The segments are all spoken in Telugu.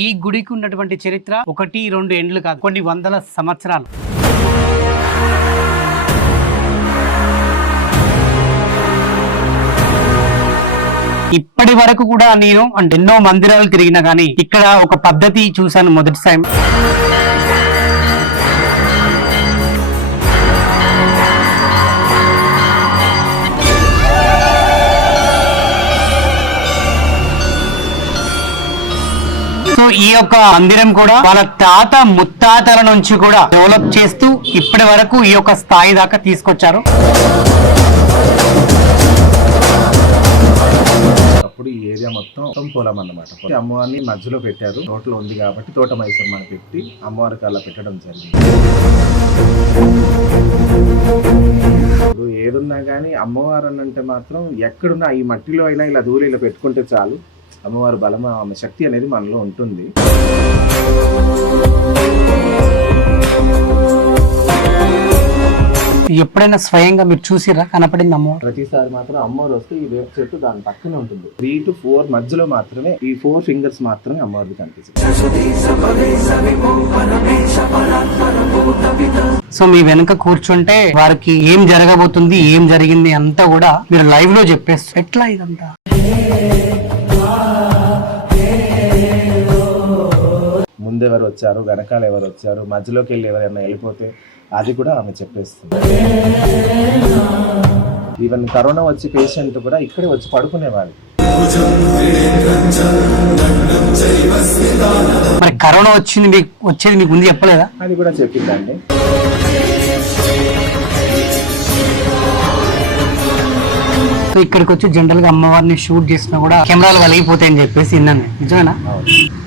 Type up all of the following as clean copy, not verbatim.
ఈ గుడికి ఉన్నటువంటి చరిత్ర 1-2 ఏండ్లు కాదు, కొన్ని వందల సంవత్సరాలు. ఇప్పటి వరకు కూడా నేను ఎన్నో మందిరాలు తిరిగినా కానీ ఇక్కడ ఒక పద్ధతి చూశాను మొదటిసారి. సో ఈ యొక్క మందిరం కూడా వాళ్ళ తాత ముత్తాతల నుంచి కూడా డెవలప్ చేస్తూ ఇప్పటి వరకు ఈ యొక్క స్థాయి దాకా తీసుకొచ్చారు. అప్పుడు ఈ ఏరియా మొత్తం పొలం అన్నమాట. అమ్మవారిని మధ్యలో పెట్టారు, తోటలో ఉంది కాబట్టి తోట మైసమ్మని పెట్టి అమ్మవారికి అలా పెట్టడం జరిగింది. ఇప్పుడు ఏదున్నా కానీ అమ్మవారు అనంటే మాత్రం ఎక్కడున్నా ఈ మట్టిలో అయినా ఇలా దూరం ఇలా పెట్టుకుంటే చాలు, అమ్మవారి బలం ఆమె శక్తి అనేది మనలో ఉంటుంది. ఎప్పుడైనా స్వయంగా మీరు చూసిరా కనపడింది అమ్మవారు? ప్రతిసారి మాత్రం అమ్మవారు వస్తే ఈ వేప చెట్టు దాని పక్కనే ఉంటుంది. 3 to 4 మధ్యలో మాత్రమే ఈ 4 ఫింగర్స్ మాత్రమే అమ్మవారికి కనిపిస్తుంది. సో మీ వెనుక కూర్చుంటే వారికి ఏం జరగబోతుంది, ఏం జరిగింది అంతా కూడా మీరు లైవ్ లో చెప్పేస్తారు. ఎట్లా ఇదంతా? ముందెవరు వచ్చారు, వెనకాల ఎవరు వచ్చారు, మధ్యలోకి వెళ్ళి ఎవరైనా వెళ్ళిపోతే అది కూడా ఆమె చెప్పేస్తుంది. ఈవెన్ కరోనా వచ్చి పేషెంట్ కూడా ఇక్కడే వచ్చి పడుకునేవాడు. మరి కరోనా వచ్చేది మీకు ముందు చెప్పలేదా? అది కూడా చెప్పిందండి. ఇక్కడికి వచ్చి జనరల్ గా అమ్మవారిని షూట్ చేసినా కూడా కెమెరాలు వలిగిపోతాయని చెప్పేసి విన్నాను. నిజమేనా?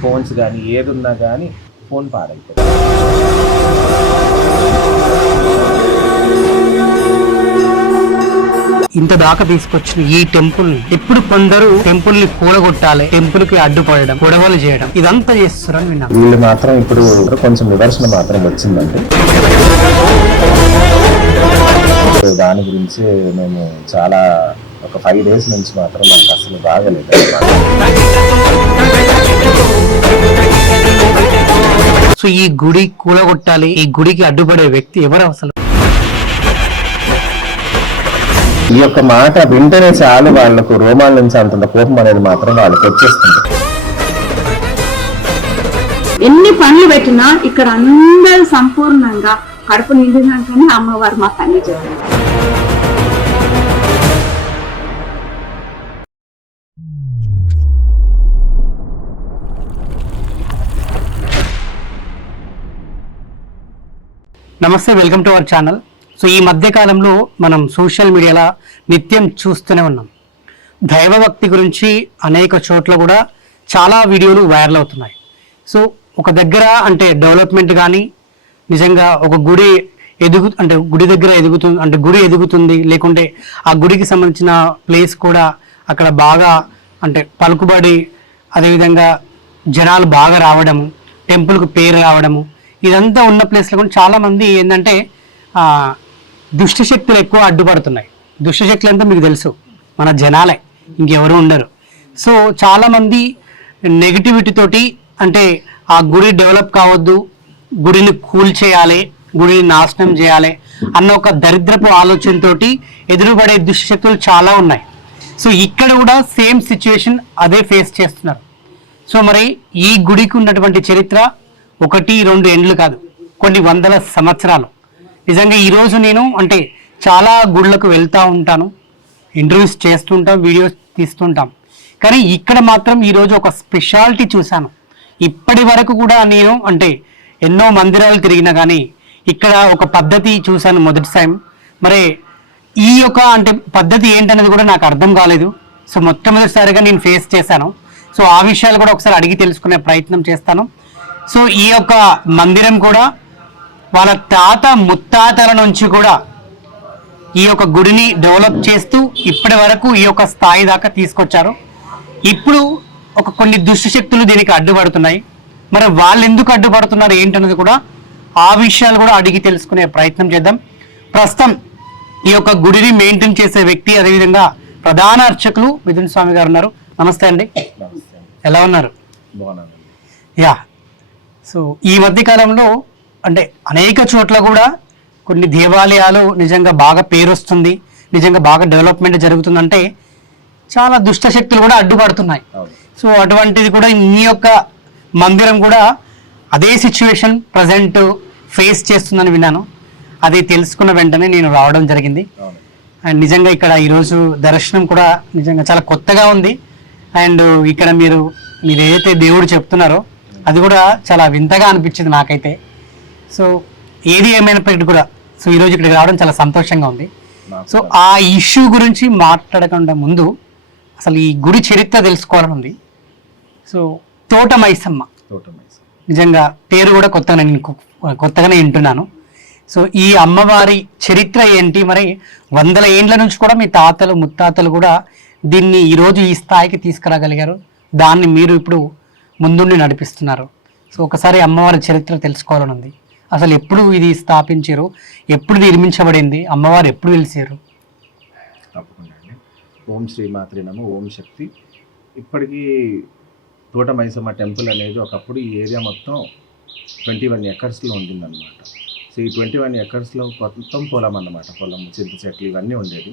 ఫోన్స్ కానీ ఏదున్నా కానీ ఫోన్ పాడైపోతుంది. ఇంత దాకా తీసుకొచ్చిన ఈ టెంపుల్ ని ఇప్పుడు కొందరు టెంపుల్ ని కూలగొట్టాలి, టెంపుల్ కి అడ్డుపడడం, గొడవలు చేయడం ఇదంతా చేస్తారని విన్నాను. వీళ్ళు మాత్రం ఇప్పుడు కొంచెం నిదర్శన మాత్రం వచ్చిందండి. దాని గురించి మేము చాలా ఒక 5 days నుంచి మాత్రం మాకు అసలు బాగలేదు. సో ఈ గుడి కూలగొట్టాలి, ఈ గుడికి అడ్డుపడే వ్యక్తి ఎవరు అసలు? ఈ యొక్క మాట వింటేనే చాలు వాళ్ళకు రోమాల నుంచి అంత కోపం అనేది మాత్రం వాళ్ళకి వచ్చేస్తుంది. ఎన్ని పనులు పెట్టినా ఇక్కడ అందరూ సంపూర్ణంగా కడుపు నిండినాకనే అమ్మవారు మాకు అన్ని చెప్పారు. నమస్తే, welcome to our channel. So ఈ మధ్య కాలంలో మనం సోషల్ మీడియాలో నిత్యం చూస్తూనే ఉన్నాం. దైవభక్తి గురించి అనేక చోట్ల కూడా చాలా వీడియోలు వైరల్ అవుతున్నాయి. సో ఒక దగ్గర డెవలప్మెంట్ కానీ నిజంగా ఒక గుడి గుడి దగ్గర ఎదుగుతుంది, గుడి ఎదుగుతుంది, లేకుంటే ఆ గుడికి సంబంధించిన ప్లేస్ కూడా అక్కడ బాగా పలుకుబడి, అదేవిధంగా జనాలు బాగా రావడము, టెంపుల్కు పేరు రావడము, ఇదంతా ఉన్న ప్లేస్లో కూడా చాలామంది ఏంటంటే దుష్టశక్తులు ఎక్కువ అడ్డుపడుతున్నాయి. దుష్టశక్తులు అంతా మీకు తెలుసు, మన జనాలే, ఇంకెవరు ఉండరు. సో చాలామంది నెగిటివిటీ తోటి ఆ గుడి డెవలప్ కావద్దు, గుడిని కూల్ చేయాలి, గుడిని నాశనం చేయాలి అన్న ఒక దరిద్రపు ఆలోచనతోటి ఎదురుపడే దుష్టశక్తులు చాలా ఉన్నాయి. సో ఇక్కడ కూడా సేమ్ సిచ్యువేషన్ అదే ఫేస్ చేస్తున్నారు. సో మరి ఈ గుడికి ఉన్నటువంటి చరిత్ర 1-2 ఏండ్లు కాదు, కొన్ని వందల సంవత్సరాలు. నిజంగా ఈరోజు నేను చాలా గుళ్ళకు వెళ్తూ ఉంటాను, ఇంటర్వ్యూస్ చేస్తుంటాం, వీడియోస్ తీస్తుంటాం. కానీ ఇక్కడ మాత్రం ఈరోజు ఒక స్పెషాలిటీ చూశాను. ఇప్పటి వరకు కూడా నేను ఎన్నో మందిరాలు తిరిగినా కానీ ఇక్కడ ఒక పద్ధతి చూశాను మొదటిసారి. మరి ఈ యొక్క పద్ధతి ఏంటనేది కూడా నాకు అర్థం కాలేదు. సో మొట్టమొదటిసారిగా నేను ఫేస్ చేశాను. సో ఆ విషయాలు కూడా ఒకసారి అడిగి తెలుసుకునే ప్రయత్నం చేస్తాను. సో ఈ యొక్క మందిరం కూడా వాళ్ళ తాత ముత్తాతల నుంచి కూడా ఈ యొక్క గుడిని డెవలప్ చేస్తూ ఇప్పటి వరకు ఈ యొక్క స్థాయి దాకా తీసుకొచ్చారు. ఇప్పుడు కొన్ని దుష్టశక్తులు దీనికి అడ్డుపడుతున్నాయి. మరి వాళ్ళు ఎందుకు అడ్డుపడుతున్నారు ఏంటనేది కూడా ఆ విషయాలు కూడా అడిగి తెలుసుకునే ప్రయత్నం చేద్దాం. ప్రస్తుతం ఈ యొక్క గుడిని మెయింటైన్ చేసే వ్యక్తి, అదేవిధంగా ప్రధాన అర్చకులు మిథున్ స్వామి గారు ఉన్నారు. నమస్తే అండి, ఎలా ఉన్నారు? యా. సో ఈ మధ్య కాలంలో అంటే అనేక చోట్ల కూడా కొన్ని దేవాలయాలు నిజంగా బాగా పేరు వస్తుంది, నిజంగా బాగా డెవలప్మెంట్ జరుగుతుందంటే చాలా దుష్ట శక్తులు కూడా అడ్డుపడుతున్నాయి. అవును. సో అటువంటిది కూడా మీ యొక్క మందిరం కూడా అదే సిచ్యువేషన్ ప్రజెంట్ ఫేస్ చేస్తుందని విన్నాను. అది తెలుసుకున్న వెంటనే నేను రావడం జరిగింది. అవును. అండ్ నిజంగా ఇక్కడ ఈరోజు దర్శనం కూడా నిజంగా చాలా కొత్తగా ఉంది. అండ్ ఇక్కడ మీరు ఏదైతే దేవుడు చెప్తున్నారో అది కూడా చాలా వింతగా అనిపించింది నాకైతే. సో ఏది ఏమైనప్పటికీ కూడా సో ఈరోజు ఇక్కడికి రావడం చాలా సంతోషంగా ఉంది. నాకు సో ఆ ఇష్యూ గురించి మాట్లాడకుండా ముందు అసలు ఈ గుడి చరిత్ర తెలుసుకోవాలని ఉంది. సో తోట మైసమ్మ తోటమైసమ్మ. నిజంగా పేరు కూడా కొత్తగానే వింటున్నాను. సో ఈ అమ్మవారి చరిత్ర ఏంటి, మరి వందల ఏండ్ల నుంచి కూడా మీ తాతలు ముత్తాతలు కూడా దీన్ని ఈరోజు ఈ స్థాయికి తీసుకురాగలిగారు, దాన్ని మీరు ఇప్పుడు ముందుండి నడిపిస్తున్నారు. సో ఒకసారి అమ్మవారి చరిత్ర తెలుసుకోవాలని ఉంది. అసలు ఎప్పుడు ఇది స్థాపించారు, ఎప్పుడు నిర్మించబడింది, అమ్మవారు ఎప్పుడు వెలిసారు? తప్పకుండా అండి. ఓం శ్రీ మాత్రే నమః, ఓం శక్తి. ఇప్పటికీ తోట మైసమ్మ టెంపుల్ అనేది ఒకప్పుడు ఈ ఏరియా మొత్తం 21 ఎకర్స్లో ఉండిందన్నమాట. సో ఈ 21 ఎకర్స్లో మొత్తం పొలం అన్నమాట. పొలం, చింత చెట్లు ఇవన్నీ ఉండేది.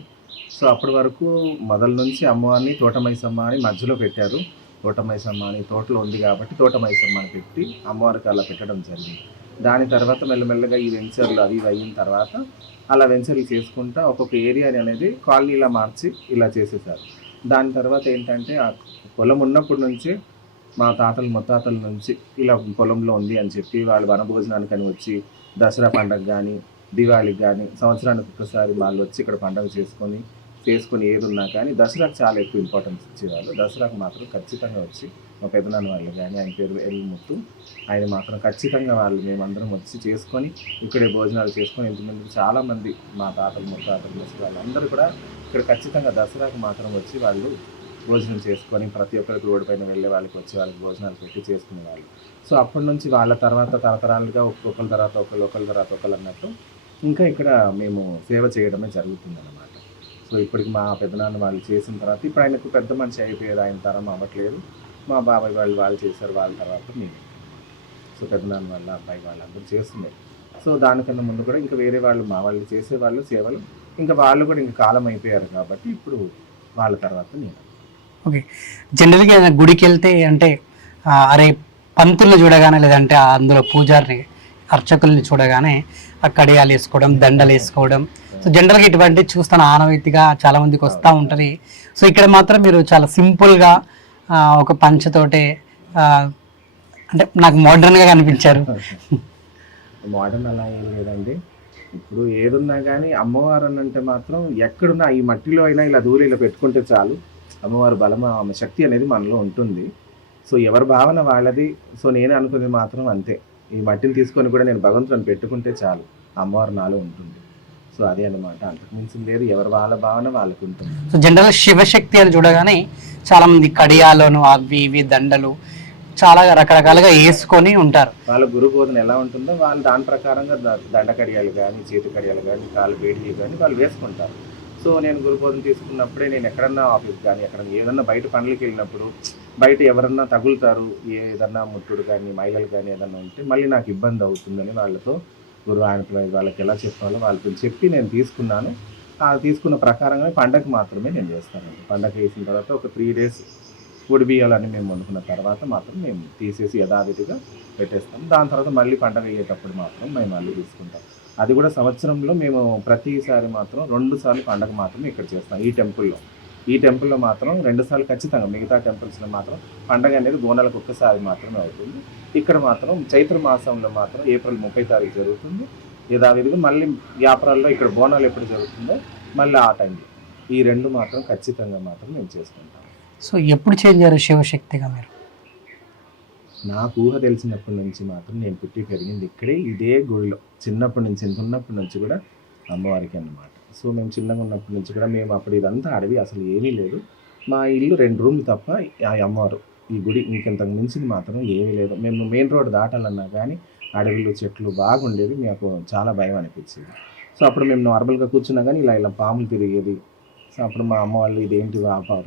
సో అప్పటి వరకు మొదల నుంచి అమ్మవారిని తోట మైసమ్మ అని మధ్యలో పెట్టారు. తోట మైసమ్మ అని తోటలో ఉంది కాబట్టి తోట మైసమ్మ అని పెట్టి అమ్మవారికి అలా పెట్టడం జరిగింది. దాని తర్వాత మెల్లమెల్లగా ఈ వెంచర్లు అవి ఇవి అయిన తర్వాత అలా వెంచర్లు చేసుకుంటా ఒక్కొక్క ఏరియాని అనేది కాలనీలా మార్చి ఇలా చేసేసారు. దాని తర్వాత ఏంటంటే ఆ పొలం ఉన్నప్పటి నుంచి మా తాతలు ముత్తాతల నుంచి ఇలా పొలంలో ఉంది అని చెప్పి వాళ్ళు వనభోజనానికి అని వచ్చి దసరా పండగ కానీ దివాళికి కానీ సంవత్సరానికి ఒక్కసారి వాళ్ళు వచ్చి ఇక్కడ పండగ చేసుకొని ఏది ఉన్నా కానీ దసరాకు చాలా ఎక్కువ ఇంపార్టెన్స్ ఇచ్చేవాళ్ళు. దసరాకు మాత్రం ఖచ్చితంగా వచ్చి మా పెద్దనాన్న వాళ్ళు కానీ, ఆయన పేరు ఎల్ముత్తు, ఆయన మాత్రం ఖచ్చితంగా వాళ్ళు మేమందరం వచ్చి చేసుకొని ఇక్కడే భోజనాలు చేసుకొని ఇంతమంది చాలామంది మా తాతలు ముత్తాతలు ముసలి వాళ్ళందరూ కూడా ఇక్కడ ఖచ్చితంగా దసరాకు మాత్రం వచ్చి వాళ్ళు భోజనం చేసుకొని ప్రతి ఒక్కరికి రోడ్డు పైన వెళ్ళే వాళ్ళకి వచ్చి వాళ్ళకి భోజనాలు పెట్టి చేసుకునేవాళ్ళు. సో అప్పటి నుంచి వాళ్ళ తర్వాత తరతరాలుగా ఒకళ్ళ తర్వాత ఒకళ్ళు అన్నట్టు ఇంకా ఇక్కడ మేము సేవ చేయడమే జరుగుతుందన్నమాట. సో ఇప్పటికి మా పెద్దనాన్న వాళ్ళు చేసిన తర్వాత ఇప్పుడు ఆయనకు పెద్ద మనిషి అయిపోయారు, ఆయన తరం అవ్వట్లేదు. మా బాబాయ్ వాళ్ళు చేశారు, వాళ్ళ తర్వాత మేము. సో పెద్దనాన్న వాళ్ళ అబ్బాయి వాళ్ళందరూ చేస్తున్నారు. సో దానికన్నా ముందు కూడా ఇంకా వేరే వాళ్ళు మా వాళ్ళు చేసేవాళ్ళు సేవలు, ఇంకా వాళ్ళు కూడా ఇంకా కాలం అయిపోయారు కాబట్టి ఇప్పుడు వాళ్ళ తర్వాత నేను. ఓకే. జనరల్గా ఏదైనా గుడికి వెళ్తే అంటే అరే పంతులను చూడగానే లేదంటే అందులో పూజారిని అర్చకుల్ని చూడగానే ఆ కడియాలు వేసుకోవడం, దండలు వేసుకోవడం, సో జనరల్గా ఇటువంటి చూస్తాను ఆనవాయితీగా చాలా మందికి వస్తూ ఉంటుంది. సో ఇక్కడ మాత్రం మీరు చాలా సింపుల్గా ఒక పంచతోటే అంటే నాకు మోడర్న్గా కనిపించారు. మోడర్న్ అలా ఏం లేదండి. ఇప్పుడు ఏదున్నా కానీ అమ్మవారు అని అంటే మాత్రం ఎక్కడున్నా ఈ మట్టిలో అయినా ఇలా దూరం ఇలా పెట్టుకుంటే చాలు, అమ్మవారి బలం ఆమె శక్తి అనేది మనలో ఉంటుంది. సో ఎవరి భావన వాళ్ళది. సో నేను అనుకునేది మాత్రం అంతే, ఈ మట్టిని తీసుకొని కూడా నేను భగవంతుని పెట్టుకుంటే చాలు, అమ్మవారు నాలో ఉంటుంది. సో అదే అనమాట, అంతకు మించింది లేదు. ఎవరి వాళ్ళ భావన వాళ్ళకు ఉంటుంది. సో జనరల్గా శివశక్తి అని చూడగానే చాలా మంది కడియాలను అవి ఇవి దండలు చాలా రకరకాలుగా వేసుకొని ఉంటారు. వాళ్ళ గురు బోధన ఎలా ఉంటుందో వాళ్ళు దాని ప్రకారంగా దండ కడియాలు కానీ, చేతి కడియాలు కానీ, కాలు వేడిలు కానీ వాళ్ళు వేసుకుంటారు. సో నేను గురు బోధన తీసుకున్నప్పుడే నేను ఎక్కడన్నా ఆఫీస్ కానీ ఎక్కడన్నా ఏదన్నా బయట పనులకి వెళ్ళినప్పుడు బయట ఎవరన్నా తగులుతారు, ఏదన్నా ముట్టుడు కానీ మహిళలు కానీ ఏదన్నా ఉంటే మళ్ళీ నాకు ఇబ్బంది అవుతుందని వాళ్ళతో గురువు ఆయన వాళ్ళకి ఎలా చెప్పాలో వాళ్ళతో చెప్పి నేను తీసుకున్నాను. ఆ తీసుకున్న ప్రకారంగా పండగ మాత్రమే నేను చేస్తాను. పండగ వేసిన తర్వాత ఒక 3 days పొడి బియ్యాలని మేము వండుకున్న తర్వాత మాత్రం మేము తీసేసి యథావిధిగా పెట్టేస్తాం. దాని తర్వాత మళ్ళీ పండగ అయ్యేటప్పుడు మాత్రం మేము మళ్ళీ తీసుకుంటాం. అది కూడా సంవత్సరంలో మేము ప్రతిసారి మాత్రం 2 సార్లు పండగ మాత్రం ఇక్కడ చేస్తాం. ఈ టెంపుల్లో మాత్రం 2 సార్లు ఖచ్చితంగా, మిగతా టెంపుల్స్లో మాత్రం పండగ అనేది బోనాలకు ఒక్కసారి మాత్రమే అవుతుంది. ఇక్కడ మాత్రం చైత్ర మాసంలో మాత్రం ఏప్రిల్ 30 తారీఖు జరుగుతుంది యథావిధిగా. మళ్ళీ వ్యాపారాల్లో ఇక్కడ బోనాలు ఎప్పుడు జరుగుతుందో మళ్ళీ ఆ టైంలో ఈ 2 మాత్రం ఖచ్చితంగా మాత్రం మేము చేసుకుంటాం. సో ఎప్పుడు చేంజ్ అయ్యారు శివశక్తిగా మీరు? నాకు ఊహ తెలిసినప్పటి నుంచి మాత్రం నేను పుట్టి పెరిగింది ఇక్కడే, ఇదే గుడిలో. చిన్నప్పటి నుంచి, ఇంత ఉన్నప్పటి నుంచి కూడా అమ్మవారికి అన్నమాట. సో మేము చిన్నగా ఉన్నప్పటి నుంచి కూడా మేము అప్పుడు ఇదంతా అడవి, అసలు ఏమీ లేదు. మా ఇల్లు 2 రూమ్లు తప్ప ఆ అమ్మవారు, ఈ గుడి ఇంకెంతకు మించింది మాత్రం ఏమీ లేదు. మేము మెయిన్ రోడ్ దాటాలన్నా కానీ అడవులు చెట్లు బాగుండేది, మాకు చాలా భయం అనిపించేది. సో అప్పుడు మేము నార్మల్గా కూర్చున్నా కానీ ఇలా పాములు తిరిగేది. సో అప్పుడు మా అమ్మ వాళ్ళు ఇదేంటి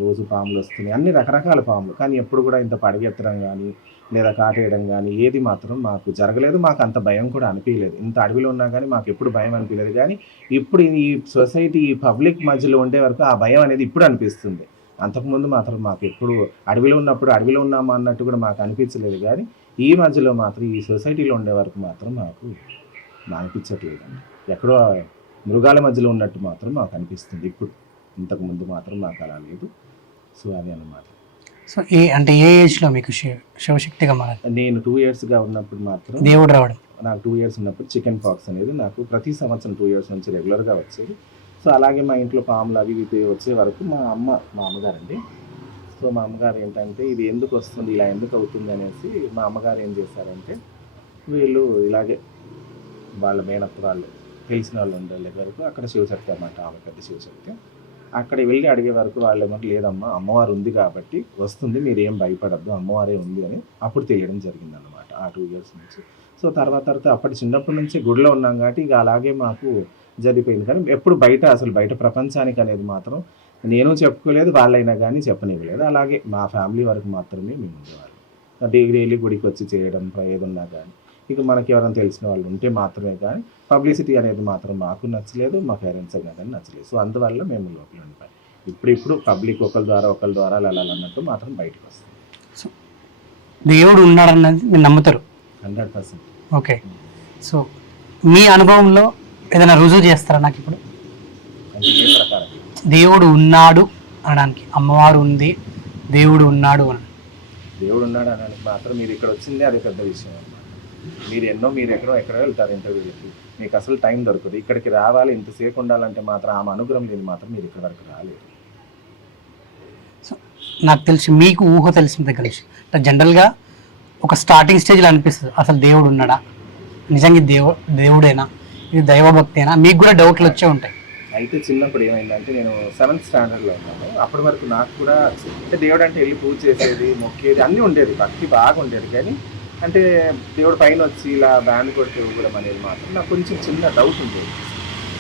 రోజు పాములు వస్తున్నాయి, అన్ని రకరకాల పాములు, కానీ ఎప్పుడు కూడా ఇంత పడగెత్తడం కానీ లేదా కాటేయడం కానీ ఏది మాత్రం మాకు జరగలేదు. మాకు అంత భయం కూడా అనిపించలేదు. ఇంత అడవిలో ఉన్నా కానీ మాకు ఎప్పుడు భయం అనిపించలేదు. కానీ ఇప్పుడు ఈ సొసైటీ ఈ పబ్లిక్ మధ్యలో ఉండే వరకు ఆ భయం అనేది ఇప్పుడు అనిపిస్తుంది. అంతకుముందు మాత్రం మాకు ఎప్పుడు అడవిలో ఉన్నప్పుడు అడవిలో ఉన్నామా అన్నట్టు కూడా మాకు అనిపించలేదు. కానీ ఈ మధ్యలో మాత్రం ఈ సొసైటీలో ఉండే వరకు మాత్రం మాకు అనిపించట్లేదండి. ఎక్కడో మృగాల మధ్యలో ఉన్నట్టు మాత్రం మాకు అనిపిస్తుంది ఇప్పుడు. ఇంతకుముందు మాత్రం మాకు అలా లేదు. సో అది అన్నమాట. సో అంటే ఏ ఏజ్లో మీకు శివశక్తిగా మారాలి? నేను 2 yearsగా ఉన్నప్పుడు మాత్రం దేవుడు రావడం, నాకు 2 years ఉన్నప్పుడు చికెన్ పాక్స్ అనేది నాకు ప్రతి సంవత్సరం 2 years నుంచి రెగ్యులర్గా వచ్చేది. సో అలాగే మా ఇంట్లో పాములు అవి ఇవి వచ్చే వరకు మా అమ్మగారండి. సో మా అమ్మగారు ఏంటంటే ఇది ఎందుకు వస్తుంది, ఇలా ఎందుకు అవుతుంది అనేసి మా అమ్మగారు ఏం చేశారంటే, వీళ్ళు ఇలాగే వాళ్ళ మేనత్తురాళ్ళు తెలిసిన వాళ్ళు ఉండే వరకు అక్కడ శివశక్తి అన్నమాట, ఆమె పెద్ద శివశక్తి. అక్కడ వెళ్ళి అడిగే వరకు వాళ్ళు ఏమంటే లేదమ్మా అమ్మవారు ఉంది కాబట్టి వస్తుంది, మీరు ఏం భయపడద్దు, అమ్మవారే ఉంది అని అప్పుడు తెలియడం జరిగింది అన్నమాట ఆ 2 years నుంచి. సో తర్వాత అప్పటి చిన్నప్పటి నుంచి గుడిలో ఉన్నాం కాబట్టి ఇక అలాగే మాకు జరిగిపోయింది. కానీ ఎప్పుడు అసలు బయట ప్రపంచానికి అనేది మాత్రం నేను చెప్పుకోలేదు, వాళ్ళైనా కానీ చెప్పనివ్వలేదు. అలాగే మా ఫ్యామిలీ వరకు మాత్రమే మేము ఉండేవాళ్ళం. డైలీ గుడికి వచ్చి చేయడం ఏదున్నా కానీ ఇక మనకి ఎవరైనా తెలిసిన వాళ్ళు ఉంటే మాత్రమే. కానీ పబ్లిసిటీ అనేది మాత్రం మాకు నచ్చలేదు, మా పేరెంట్స్ కానీ నచ్చలేదు. సో అందువల్ల మేము లోపల ఉండిపోయాం. ఇప్పుడు పబ్లిక్ ఒకరి ద్వారా అన్నట్టు మాత్రం బయటకు వస్తుంది. సో దేవుడు ఉన్నాడన్నది మీరు నమ్ముతారు 100%. ఓకే. సో మీ అనుభవంలో ఏదైనా రుజువు చేస్తారా నాకు ఇప్పుడు? అంటే ఏ ప్రకారం? దేవుడు ఉన్నాడు అనడానికి, అమ్మవారు ఉంది, దేవుడు ఉన్నాడు అని. దేవుడు ఉన్నాడు అనడానికి మాత్రం మీరు ఇక్కడ వచ్చిందే అది పెద్ద విషయం అన్నమాట. మీరు ఎక్కడో వెళ్తారు ఇంటర్వ్యూకి, మీకు అసలు టైం దొరకదు. ఇక్కడికి రావాలి, ఇంతసేపు ఉండాలంటే మాత్రం ఆమె అనుగ్రహం లేదు మాత్రం మీరు ఇక్కడ వరకు రాలేదు. సో నాకు తెలిసి మీకు ఊహ తెలిసిన దగ్గర నుంచి జనరల్గా ఒక స్టార్టింగ్ స్టేజ్లో అనిపిస్తుంది అసలు దేవుడు ఉన్నాడా, నిజంగా దేవుడేనా, ఇది దైవభక్తేనా, మీకు కూడా డౌట్లు వచ్చే ఉంటాయి. అయితే చిన్నప్పుడు ఏమైందంటే నేను 7th standardలో ఉన్నాను. అప్పటి వరకు నాకు కూడా అంటే దేవుడు అంటే వెళ్ళి పూజ చేసేది, మొక్కేది అన్నీ ఉండేది, భక్తి బాగా ఉండేది. కానీ అంటే దేవుడు పైన వచ్చి ఇలా బ్యాండ్ కొట్టి ఇవ్వడం అనేది మాత్రం నాకు కొంచెం చిన్న డౌట్ ఉండేది.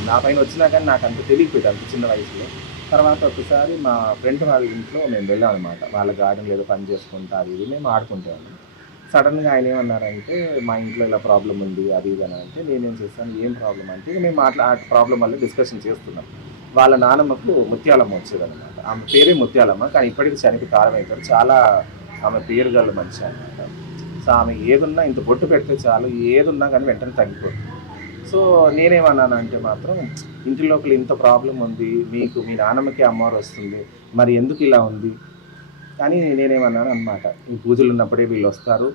నా పైన వచ్చినా కానీ నాకు అంత తెలియకపోయింది అంత చిన్న వయసులో. తర్వాత ఒకసారి మా ఫ్రెండ్ వాళ్ళ ఇంట్లో మేము వెళ్ళాం అనమాట. వాళ్ళ గార్డెన్ ఏదో పని చేసుకుంటా అది ఇది మేము ఆడుకుంటాము. సడన్గా ఆయన ఏమన్నారంటే మా ఇంట్లో ఇలా ప్రాబ్లం ఉంది అది ఇది అని అంటే నేనేం చేస్తాను, ఏం ప్రాబ్లం అంటే మేము ఆ ప్రాబ్లం వల్ల డిస్కషన్ చేస్తున్నాం. వాళ్ళ నాన్నమ్మకు ముత్యాలమ్మ వచ్చేదన్నమాట. ఆమె పేరే ముత్యాలమ్మ, కానీ ఇప్పటికీ చనిపోయి కాలం అయిపోయారు. చాలా ఆమె పేరు గల మనిషి అనమాట. సో ఆమె ఏదున్నా ఇంత బొట్టు పెడితే చాలు, ఏదున్నా కానీ వెంటనే తగ్గిపోతుంది. సో నేనేమన్నానంటే మాత్రం ఇంటి లోపల ఇంత ప్రాబ్లం ఉంది, మీకు మీ నాన్నమ్మకి అమ్మవారు వస్తుంది, మరి ఎందుకు ఇలా ఉంది కానీ నేనేమన్నాను అన్నమాట. ఈ పూజలు ఉన్నప్పుడే వీళ్ళు వస్తారు,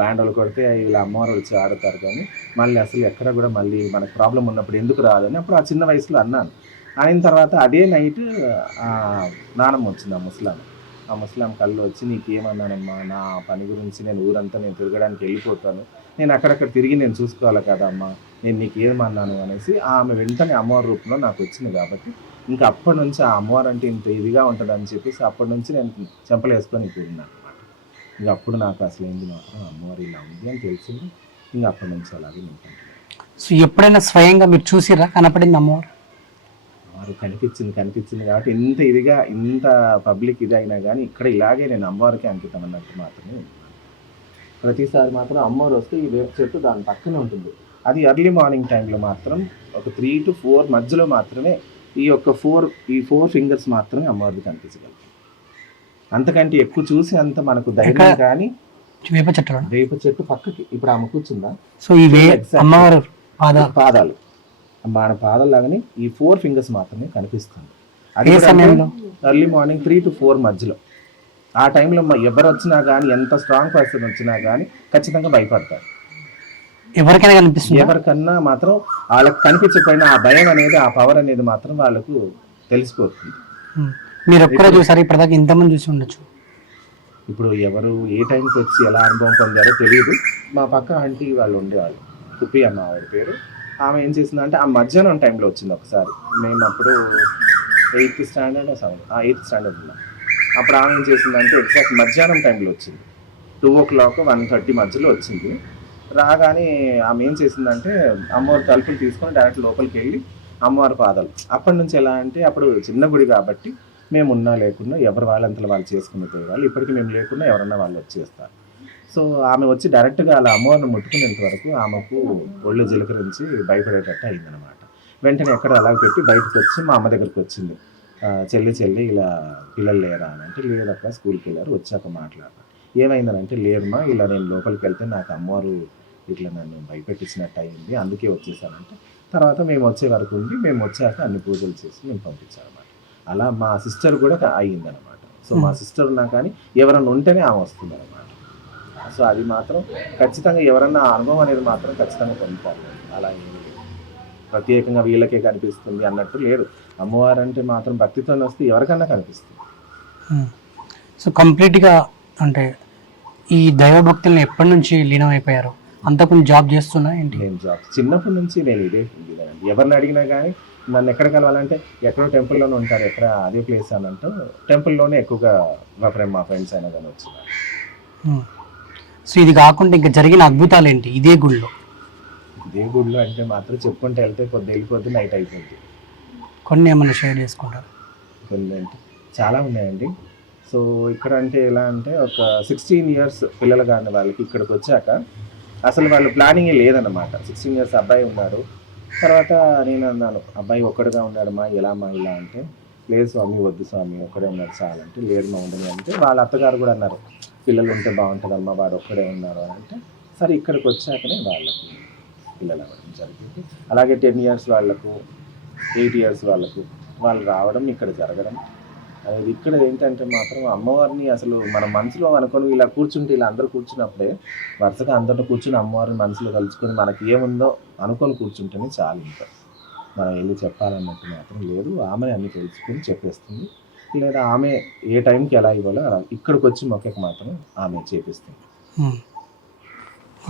బ్యాండోలు కొడితే వీళ్ళ అమ్మవారు వచ్చి ఆడతారు, కానీ మళ్ళీ అసలు ఎక్కడ కూడా మళ్ళీ మనకు ప్రాబ్లం ఉన్నప్పుడు ఎందుకు రాదని అప్పుడు ఆ చిన్న వయసులో అన్నాను. అయిన తర్వాత అదే నైట్ నానమ్మ వచ్చింది, ఆ ముస్లాం కళ్ళు వచ్చి నీకేమన్నానమ్మా, నా పని గురించి నేను ఊరంతా నేను తిరగడానికి వెళ్ళిపోతాను, నేను అక్కడక్కడ తిరిగి నేను చూసుకోవాలి కదా అమ్మా, నేను నీకు ఏమన్నాను అనేసి ఆమె వెంటనే అమ్మవారి రూపంలో నాకు వచ్చింది. కాబట్టి ఇంకా అప్పటి నుంచి ఆ అమ్మవారు అంటే ఇంత ఇదిగా ఉంటుందని చెప్పేసి అప్పటి నుంచి నేను చెంపలు వేసుకొని కూడినాను అనమాట. ఇంకా అప్పుడు నాకు అసలు ఏంది మాత్రం అమ్మవారు ఇలా ఉంది అని తెలిసింది. ఇంకా అప్పటి నుంచి అలాగే నేను కంటిన్యూ. సో ఎప్పుడైనా స్వయంగా మీరు చూసిరా కనపడింది అమ్మవారు? అమ్మవారు కనిపించింది కాబట్టి ఇంత పబ్లిక్ ఇది అయినా కానీ ఇక్కడ ఇలాగే నేను అమ్మవారికి అంకితం అన్నట్టు మాత్రమే. ప్రతిసారి మాత్రం అమ్మవారు వస్తే ఈ వేప చెట్టు దాని పక్కనే ఉంటుంది. అది ఎర్లీ మార్నింగ్ టైంలో మాత్రం ఒక 3 to 4 మధ్యలో మాత్రమే ఈ 4 ఫింగర్స్ మాత్రమే అమ్మవారికి కనిపించగలుగుతాయి. అంతకంటే ఎక్కువ చూసి అంత మనకు ధైర్యం. కానీ వేప చెట్టు పక్కకి ఇప్పుడు ఆమె కూర్చుందా, సో ఈ అమ్మవారు పాదాలు మన పాదాలు లాగానే ఈ 4 ఫింగర్స్ మాత్రమే కనిపిస్తుంది. అది ఎర్లీ మార్నింగ్ 3 to 4 మధ్యలో. ఆ టైంలో ఎవరు వచ్చినా కానీ ఎంత స్ట్రాంగ్ పర్సన్ వచ్చినా కానీ ఖచ్చితంగా భయపడతారు. ఎవరికైనా కనిపిస్తుంది, ఎవరికన్నా మాత్రం వాళ్ళకి కనిపించకపోయినా ఆ భయం అనేది, ఆ పవర్ అనేది మాత్రం వాళ్ళకు తెలిసిపోతుంది. మీరు ఒక్కరే చూసారు, ఇప్పటిదాకా ఇంతమంది చూసి ఉండొచ్చు. ఇప్పుడు ఎవరు ఏ టైంకి వచ్చి ఎలా అనుభవం పొందారో తెలియదు. మా పక్క ఆంటీ వాళ్ళు ఉండేవాళ్ళు, కుప్పి అన్న ఆవిడ పేరు. ఆమె ఏం చేసిందంటే ఆ మధ్యాహ్నం టైంలో వచ్చింది ఒకసారి. మేము అప్పుడు 8th standard ఉన్నాం. అప్పుడు ఆమె ఏం చేసిందంటే ఎగ్జాక్ట్ మధ్యాహ్నం టైంలో వచ్చింది, 2 o'clock 1:30 మధ్యలో వచ్చింది. రాగానే ఆమె ఏం చేసిందంటే అమ్మవారి తలుపులు తీసుకొని డైరెక్ట్ లోపలికి వెళ్ళి అమ్మవారి పాదాలు. అప్పటి నుంచి ఎలా అంటే అప్పుడు చిన్న గుడి కాబట్టి మేము ఉన్నా లేకున్నా ఎవరు వాళ్ళంతలో వాళ్ళు చేసుకుని పోయేవాళ్ళు. ఇప్పటికీ మేము లేకున్నా ఎవరన్నా వాళ్ళు వచ్చేస్తారు. సో ఆమె వచ్చి డైరెక్ట్గా అలా అమ్మవారిని ముట్టుకునేంత వరకు ఆమెకు ఒళ్ళు జీలకరించి భయపడేటట్టు అయిందనమాట. వెంటనే ఎక్కడ అలా పెట్టి బయటకు వచ్చి మా అమ్మ దగ్గరికి వచ్చింది. చెల్లి ఇలా పిల్లలు లేరా అని అంటే, లేదక్క స్కూల్కి వెళ్ళారు, వచ్చాక మాట్లాడారు. ఏమైందనంటే, లేదమ్మా ఇలా నేను లోపలికి వెళ్తే నాకు అమ్మవారు ఇట్లా నన్ను భయపెట్టించినట్టు అయింది, అందుకే వచ్చేసానంటే, తర్వాత మేము వచ్చే వరకు ఉండి మేము వచ్చాక అన్ని పూజలు చేసి మేము పంపించామన్నమాట. అలా మా సిస్టర్ కూడా అయ్యిందనమాట. సో మా సిస్టర్ ఉన్నా కానీ ఎవరన్నా ఉంటేనే ఆమె వస్తుందన్నమాట. సో అది మాత్రం ఖచ్చితంగా ఎవరన్నా ఆ అనుభవం అనేది మాత్రం ఖచ్చితంగా పొందుతారు. అలా ఏమి లేదు, ప్రత్యేకంగా వీళ్ళకే కనిపిస్తుంది అన్నట్టు లేదు. అమ్మవారు అంటే మాత్రం భక్తితో వస్తే ఎవరికన్నా కనిపిస్తుంది. సో కంప్లీట్గా అంటే ఈ దైవభక్తులను ఎప్పటి నుంచి లీనం అయిపోయారు? అంతకుముందు జాబ్ చేస్తున్నా ఏంటి? నేను జాబ్ చిన్నప్పటి నుంచి నేను ఇదేనండి. ఎవరిని అడిగినా కానీ నన్ను ఎక్కడ కలవాలంటే ఎక్కడో టెంపుల్లోనే ఉంటారు, ఎక్కడ అదే ప్లేస్ అని అంటూ టెంపుల్లోనే ఎక్కువగా మా ఫ్రెండ్స్ అయినా కానీ వచ్చినారు. సో ఇది కాకుండా ఇంకా జరిగిన అద్భుతాలు ఏంటి ఇదే గుడిలో? ఇదే గుడిలో అంటే మాత్రం చెప్పుకుంటూ వెళ్తే పొద్దు వెళ్ళిపోద్ది, నైట్ అయిపోద్ది. కొన్ని ఏమైనా షేర్ చేసుకుంటారు? కొన్ని అంటే చాలా ఉన్నాయండి. సో ఇక్కడ అంటే ఎలా అంటే ఒక 16 years పిల్లలు కానీ వాళ్ళకి ఇక్కడికి వచ్చాక అసలు వాళ్ళు ప్లానింగే లేదన్నమాట. 16 years అబ్బాయి ఉన్నాడు. తర్వాత నేను అన్నాను, అబ్బాయి ఒక్కడుగా ఉన్నాడమ్మా, ఎలా మా ఇలా అంటే, లేదు స్వామి వద్దు స్వామి ఒక్కడే ఉన్నాడు చాలంటే, లేదు మా ఉండని అంటే, వాళ్ళ అత్తగారు కూడా అన్నారు పిల్లలు ఉంటే బాగుంటుందమ్మా వాడు ఒక్కడే ఉన్నారు అని అంటే, సరే ఇక్కడికి వచ్చాకనే వాళ్ళకు పిల్లలు అవ్వడం జరిగింది. అలాగే 10 years వాళ్ళకు, 8 years వాళ్ళకు వాళ్ళు రావడం ఇక్కడ జరగడం అనేది. ఇక్కడ ఏంటంటే మాత్రం అమ్మవారిని అసలు మన మనసులో అనుకొని ఇలా కూర్చుంటే, ఇలా అందరూ కూర్చున్నప్పుడే వరుసగా అందరితో కూర్చుని అమ్మవారిని మనసులో కలుసుకొని మనకి ఏముందో అనుకొని కూర్చుంటేనే చాలు. ఇంకా మనం వెళ్ళి చెప్పాలన్నట్టు మాత్రం లేదు. ఆమె అన్ని తెలుసుకొని చెప్పేస్తుంది, లేదా ఆమె ఏ టైంకి ఎలా ఇవ్వాలో అలా ఇక్కడికి వచ్చి మొక్కకి మాత్రం ఆమె చేపిస్తుంది.